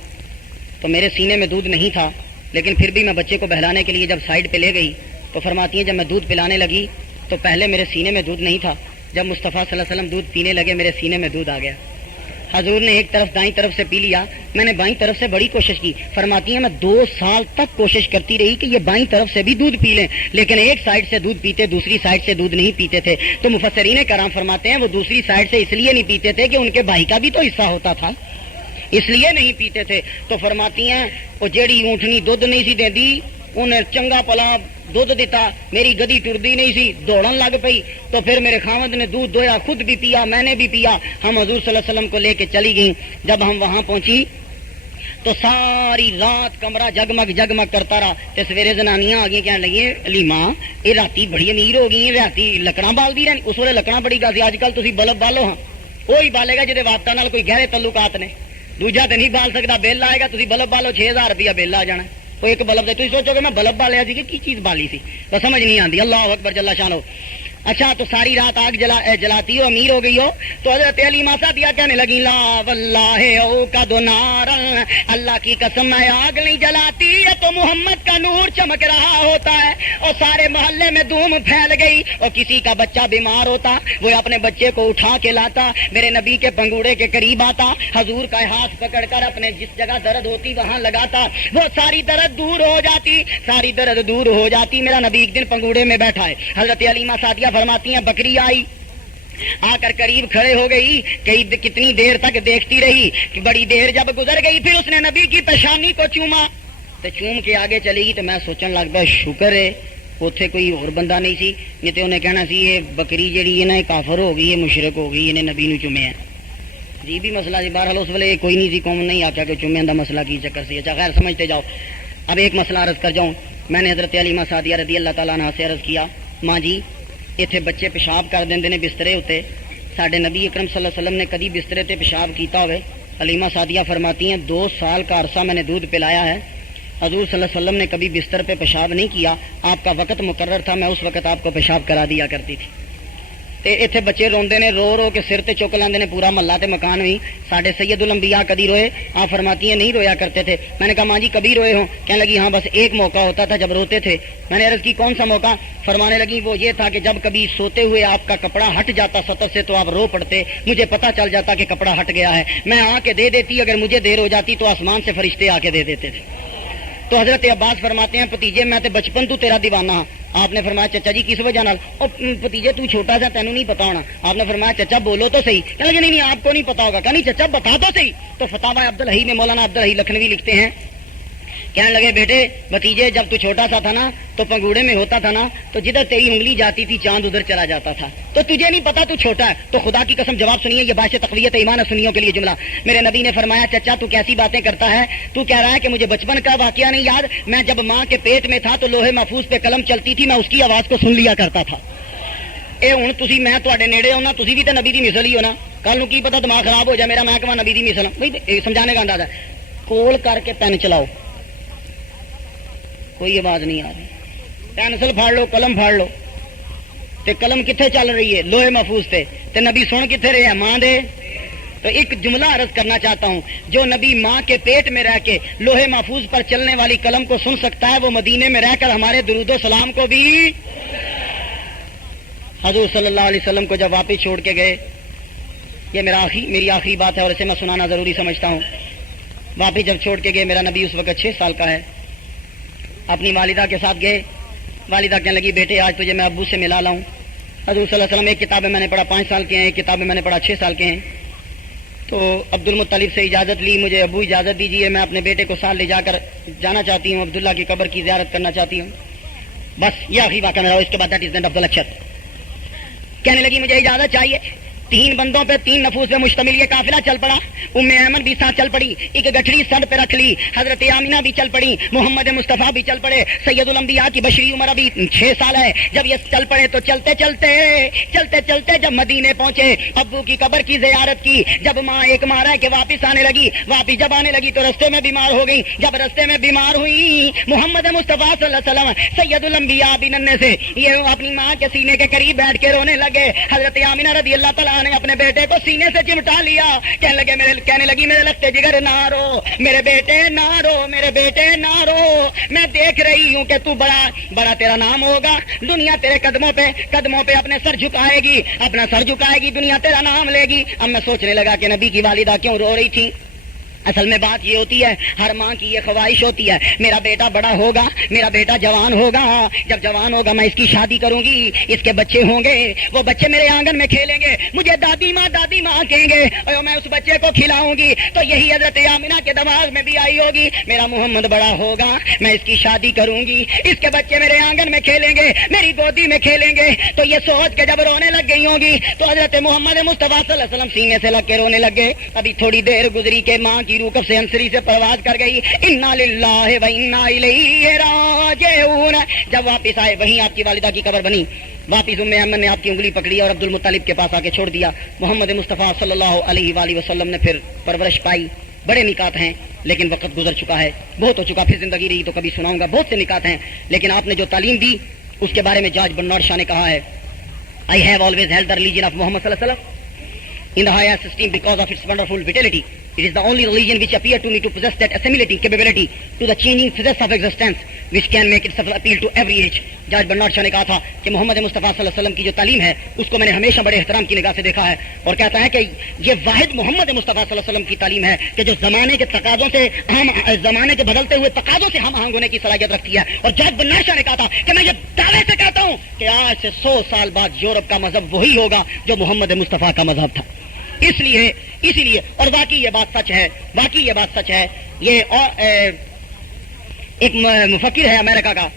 تو میرے سینے میں دودھ نہیں تھا, لیکن پھر بھی میں بچے کو بہلانے کے لیے جب سائڈ پہ لے گئی تو فرماتی ہیں جب میں دودھ پلانے لگی تو پہلے میرے سینے میں دودھ نہیں تھا, جب مصطفیٰ صلی اللہ علیہ وسلم دودھ پینے لگے میرے سینے میں دودھ آ گیا. حضور نے ایک طرف دائیں طرف سے پی لیا, میں نے بائیں طرف سے بڑی کوشش کی. فرماتی ہیں میں 2 سال تک کوشش کرتی رہی کہ یہ بائیں طرف سے بھی دودھ پی لیں, لیکن ایک سائڈ سے دودھ پیتے, دوسری سائڈ سے دودھ نہیں پیتے تھے. تو مفسرین کرام فرماتے ہیں وہ دوسری سائڈ سے اس لیے نہیں پیتے تھے کہ ان کے بھائی کا بھی تو حصہ ہوتا تھا, اس لیے نہیں پیتے تھے. تو فرماتی ہیں وہ جیڑی اونٹنی دودھ نہیں سی دیندی, انہیں چنگا پلا دودھ دیتا, میری گدی ٹردی نہیں سی, دوڑن لگ پئی. تو پھر میرے خاوند نے دودھ دویا, خود بھی پیا, میں نے بھی پیا. ہم حضور صلی اللہ علیہ وسلم کو لے کے چلی گئیں. جب ہم وہاں پہنچی تو ساری رات کمرہ جگمگ جگمگ کرتا رہا. تے سویرے زنانیاں آ گئی کہنے لگی علیمہ یہ راتی بڑی امیر ہو گئی, راتی لکڑاں بالدی رہی. اس ویلے لکڑاں بڑی گا سی, اج کل تسی بلب بالو. ہاں وہی بالے گا جہدے واسطہ نال کوئی گہرے تعلقات نے, دوجا تے نہیں بال سکتا. بل آئے گا, تسی بلب بالو 6000 روپیہ بل آ جانا. وہ ایک بلب دے تھی سوچو کہ میں بلب بالیا سی کہ کی چیز بالی سی, بس سمجھ نہیں آتی. اللہ اکبر جل شانہ. اچھا تو ساری رات آگ جلاتی ہو, امیر ہو گئی ہو. تو حضرت حلیمہ سعدیہ کہنے لگی لا واللہ اوقد نارا, اللہ کی قسم میں آگ نہیں جلاتی, یہ تو محمد کا نور چمک رہا ہوتا ہے. اور سارے محلے میں دھوم پھیل گئی. اور کسی کا بچہ بیمار ہوتا, وہ اپنے بچے کو اٹھا کے لاتا, میرے نبی کے پنگوڑے کے قریب آتا, حضور کا ہاتھ پکڑ کر اپنے جس جگہ درد ہوتی وہاں لگاتا, وہ ساری درد دور ہو جاتی, ساری درد دور ہو جاتی. میرا نبی ایک دن پنگوڑے میں بیٹھا ہے. حضرت حلیمہ سعدیہ فرماتی ہیں بکری آئی, آ کر قریب کھڑے ہو گئی, کتنی دیر تک دیکھتی رہی. بڑی دیر جب گزر گئی پھر اس نے نبی کی پیشانی کو چوما, تو چوم کے آگے چلے گی. تو میں سوچنے لگ پیا شکر ہے اتنے کوئی اور بندہ نہیں سی، نہیں تو انہیں کہنا سی یہ بکری جیڑی ہے نا یہ کافر ہو گئی، یہ مشرک ہو گئی، انہیں نبی نو چومیا جی بھی مسئلہ سی۔ بہرحال اس ویلے کوئی نہیں سی، قوم نہیں آخیا کہ چومیا دا مسئلہ کی چکر سی۔ اچھا خیر سمجھتے جاؤ۔ اب ایک مسئلہ عرض کر جاؤں، میں نے حضرت علیمہ سعدیہ رضی اللہ تعالیٰ عنہ سے عرض کیا، ماں جی اتنے بچے پیشاب کر دیں نے بسترے اتنے، ساڈے نبی اکرم صلی اللہ علیہ وسلم نے کدی بسترے تے پیشاب کیتا ہوئے؟ علیمہ سعدیہ فرماتی ہیں 2 سال کا عرصہ میں نے دودھ پلایا ہے، حضور صلی اللہ علیہ وسلم نے کبھی بستر پہ پیشاب نہیں کیا، آپ کا وقت مقرر تھا، میں اس وقت آپ کو پیشاب کرا دیا کرتی تھی۔ تے اتنے بچے روندے نے، رو رو کے سر تے چک لیندے نے، پورا محلہ تے مکان بھی۔ ساڈے سید الانبیاء کدی روئے؟ آپ فرماتی ہیں نہیں رویا کرتے تھے۔ میں نے کہا ماں جی کبھی روئے ہوں؟ کہنے لگی ہاں بس ایک موقع ہوتا تھا جب روتے تھے۔ میں نے عرض کی کون سا موقع؟ فرمانے لگی وہ یہ تھا کہ جب کبھی سوتے ہوئے آپ کا کپڑا ہٹ جاتا سطر سے تو آپ رو پڑتے، مجھے پتہ چل جاتا کہ کپڑا ہٹ گیا ہے، میں آ کے دے دیتی، اگر مجھے دیر ہو جاتی تو آسمان سے فرشتے آ کے دے دیتے تھے۔ تو حضرت عباس فرماتے ہیں بھتیجے میں تے بچپن تو تیرا دیوانہ ہاں۔ آپ نے فرمایا چچا جی کس وجہ نال؟ او بھتیجے تو چھوٹا سا تینوں نہیں پتا ہونا۔ آپ نے فرمایا چچا بولو تو صحیح۔ کہنے لگے نہیں آپ کو نہیں پتا ہوگا۔ کہا نہیں چچا بتا تو صحیح۔ تو فتاوی عبدالحی میں مولانا عبدالحی لکھنوی لکھتے ہیں، کہنے لگے بیٹے بھتیجے جب تو چھوٹا سا تھا نا تو پنگوڑے میں ہوتا تھا نا تو جدھر تیری انگلی جاتی تھی چاند ادھر چلا جاتا تھا، تو تجھے نہیں پتا تو چھوٹا ہے۔ تو خدا کی قسم جواب سنیے، یہ باعث تقویت ایمان سنیوں کے لیے جملہ۔ میرے نبی نے فرمایا چچا تو کیسی باتیں کرتا ہے، تو کہہ رہا ہے کہ مجھے بچپن کا واقعہ نہیں یاد؟ میں جب ماں کے پیٹ میں تھا تو لوہے محفوظ پہ قلم چلتی تھی، میں اس کی آواز کو سن لیا کرتا تھا۔ اے ہوں تسی میں تواڈے نیڑے ہونا، تسی بھی تے نبی دی مثل ہی ہونا، کل نو کی پتا دماغ خراب ہو جائے میرا، میں کہاں نبی دی مثل بھائی سمجھانے کا اندازہ ہے۔ کول کر کے پین چلاؤ، کوئی آواز نہیں آ رہی، پینسل پھاڑ لو، قلم پھاڑ لو، تے قلم کتنے چل رہی ہے؟ لوہے محفوظ تے نبی سن کتنے رہے ہیں؟ ماں دے۔ تو ایک جملہ عرض کرنا چاہتا ہوں، جو نبی ماں کے پیٹ میں رہ کے لوہے محفوظ پر چلنے والی قلم کو سن سکتا ہے، وہ مدینے میں رہ کر ہمارے درود و سلام کو بھی۔ حضور صلی اللہ علیہ وسلم کو جب واپس چھوڑ کے گئے، یہ میری آخری بات ہے اور اسے میں سنانا ضروری سمجھتا ہوں، واپس جب چھوڑ کے گئے، میرا نبی اس وقت 6 سال کا ہے، اپنی والدہ کے ساتھ گئے، والدہ کہنے لگی بیٹے آج تجھے میں ابو سے ملا لاؤں۔ حضور صلی اللہ علیہ وسلم ایک کتابیں میں نے پڑھا 5 سال کے ہیں، ایک کتابیں میں نے پڑھا 6 سال کے ہیں، تو عبد المطلب سے اجازت لی، مجھے ابو اجازت دیجیے میں اپنے بیٹے کو ساتھ لے جا کر جانا چاہتی ہوں، عبداللہ کی قبر کی زیارت کرنا چاہتی ہوں۔ بس یہ آخری واقعہ میرا، اس کے بعد that is and of the lecture. کہنے لگی مجھے اجازت چاہیے، 3 بندوں پہ 3 نفوس پہ مشتمل یہ قافلہ چل پڑا، ام ایمن بھی ساتھ چل پڑی، ایک گٹھڑی سر پہ رکھ لی، حضرت آمینہ بھی چل پڑی، محمد مصطفیٰ بھی چل پڑے، سید الانبیاء کی بشری عمر ابھی 6 سال ہے۔ جب یہ چل پڑے تو چلتے چلتے جب مدینے پہنچے، ابو کی قبر کی زیارت کی، جب ماں ایک مارا ہے کہ واپس آنے لگی، واپس جب آنے لگی تو رستے میں بیمار ہو گئی، جب رستے میں بیمار ہوئی محمد مصطفیٰ صلی اللہ علیہ وسلم سید الانبیاء بھی ننھے سے یہ اپنی ماں کے سینے کے قریب بیٹھ کے رونے لگے۔ حضرت آمینہ رضی اللہ تعالیٰ نے اپنے بیٹے کو سینے سے چمٹا لیا، کہنے لگی میرے لگتے جگر نہ رو، میرے بیٹے نہ رو، میرے بیٹے نہ رو، میں دیکھ رہی ہوں کہ تو بڑا تیرا نام ہوگا، دنیا تیرے قدموں پہ اپنے سر جھکائے گی، اپنا سر جھکائے گی، دنیا تیرا نام لے گی۔ اب میں سوچنے لگا کہ نبی کی والدہ کیوں رو رہی تھی۔ اصل میں بات یہ ہوتی ہے، ہر ماں کی یہ خواہش ہوتی ہے، میرا بیٹا بڑا ہوگا، میرا بیٹا جوان ہوگا، جب جوان ہوگا میں اس کی شادی کروں گی، اس کے بچے ہوں گے، وہ بچے میرے آنگن میں کھیلیں گے، مجھے دادی ماں کہیں گے اور میں اس بچے کو کھلاؤں گی۔ تو یہی حضرت آمینہ کے دماغ میں بھی آئی ہوگی، میرا محمد بڑا ہوگا، میں اس کی شادی کروں گی، اس کے بچے میرے آنگن میں کھیلیں گے، میری گودی میں کھیلیں گے۔ تو یہ سوچ کے جب رونے لگ گئی ہوں گی تو حضرت محمد مصطفیٰ صلی اللہ علیہ وسلم سینے سے لگ کے رونے لگ گئے۔ ابھی تھوڑی دیر گزری کہ ماں کی روح کب سے انصری سے پرواز کر گئی، انا للہ و انا الیہ راجعون۔ جب واپس آئے وہیں آپ کی والدہ کی قبر بنی، واپس ام ایمن نے آپ کی انگلی پکڑی اور عبد المطلب کے پاس آ کے چھوڑ دیا۔ محمد مصطفیٰ صلی اللہ علیہ وآلہ وسلم نے پھر پرورش پائی، بڑے نکات ہیں لیکن وقت گزر چکا ہے، بہت ہو چکا، پھر زندگی رہی تو کبھی سناؤں گا، بہت سے نکات ہیں، لیکن آپ نے جو تعلیم دی اس کے بارے میں جاج بنار شاہ نے کہا ہے، I have always held the religion of Muhammad sallallahu alaihi wasallam in the highest esteem because of its wonderful vitality. It is the only religion which appeared to me to possess that assimilating capability to the changing physics of existence which can make itself appeal to every age. جاج بنار شاہ نے کہا تھا کہ محمد مصطفیٰ صلی اللہ علیہ وسلم کی جو تعلیم ہے اس کو میں نے ہمیشہ بڑے احترام کی نگاہ سے دیکھا ہے، اور کہتا ہے کہ یہ واحد محمد مصطفیٰ صلی اللہ علیہ وسلم کی تعلیم ہے کہ جو زمانے کے تقاضوں سے زمانے کے بدلتے ہوئے تقاضوں سے ہم آہنگ ہونے کی صلاحیت رکھتی ہے۔ اور جاج بنار شاہ نے کہا تھا کہ میں یہ دعوے سے کہتا ہوں کہ آج سے 100 سال بعد یورپ کا مذہب وہی ہوگا جو محمد مصطفیٰ کا مذہب تھا۔ اسی لیے اور واقعی یہ بات سچ ہے، یہ ایک مفکر ہے امریکہ کا،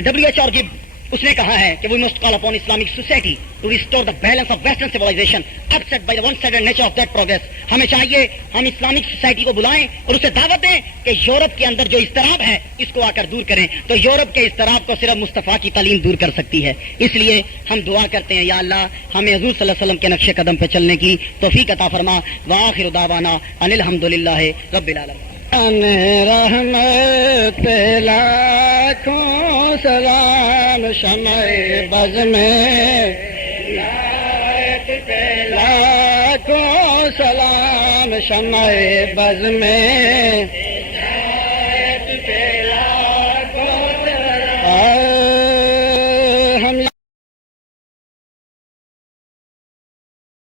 WHO اس نے کہا ہے کہ we must call upon Islamic society to restore the balance of Western civilization upset by the one-sided nature of that progress. ہمیں چاہیے ہم اسلامک سوسائٹی کو بلائیں اور اسے دعوت دیں کہ یورپ کے اندر جو اضطراب ہے اس کو آ کر دور کریں. تو یورپ کے اضطراب کو صرف مصطفیٰ کی تعلیم دور کر سکتی ہے. اس لیے ہم دعا کرتے ہیں یا اللہ ہمیں حضور صلی اللہ علیہ وسلم کے نقش قدم پہ چلنے کی توفیق عطا فرما. وآخر دعوانا ان الحمدللہ رب العالمین. رحمت لاکھوں سلام شمع بز میں لاکھوں سلام شمع بز میں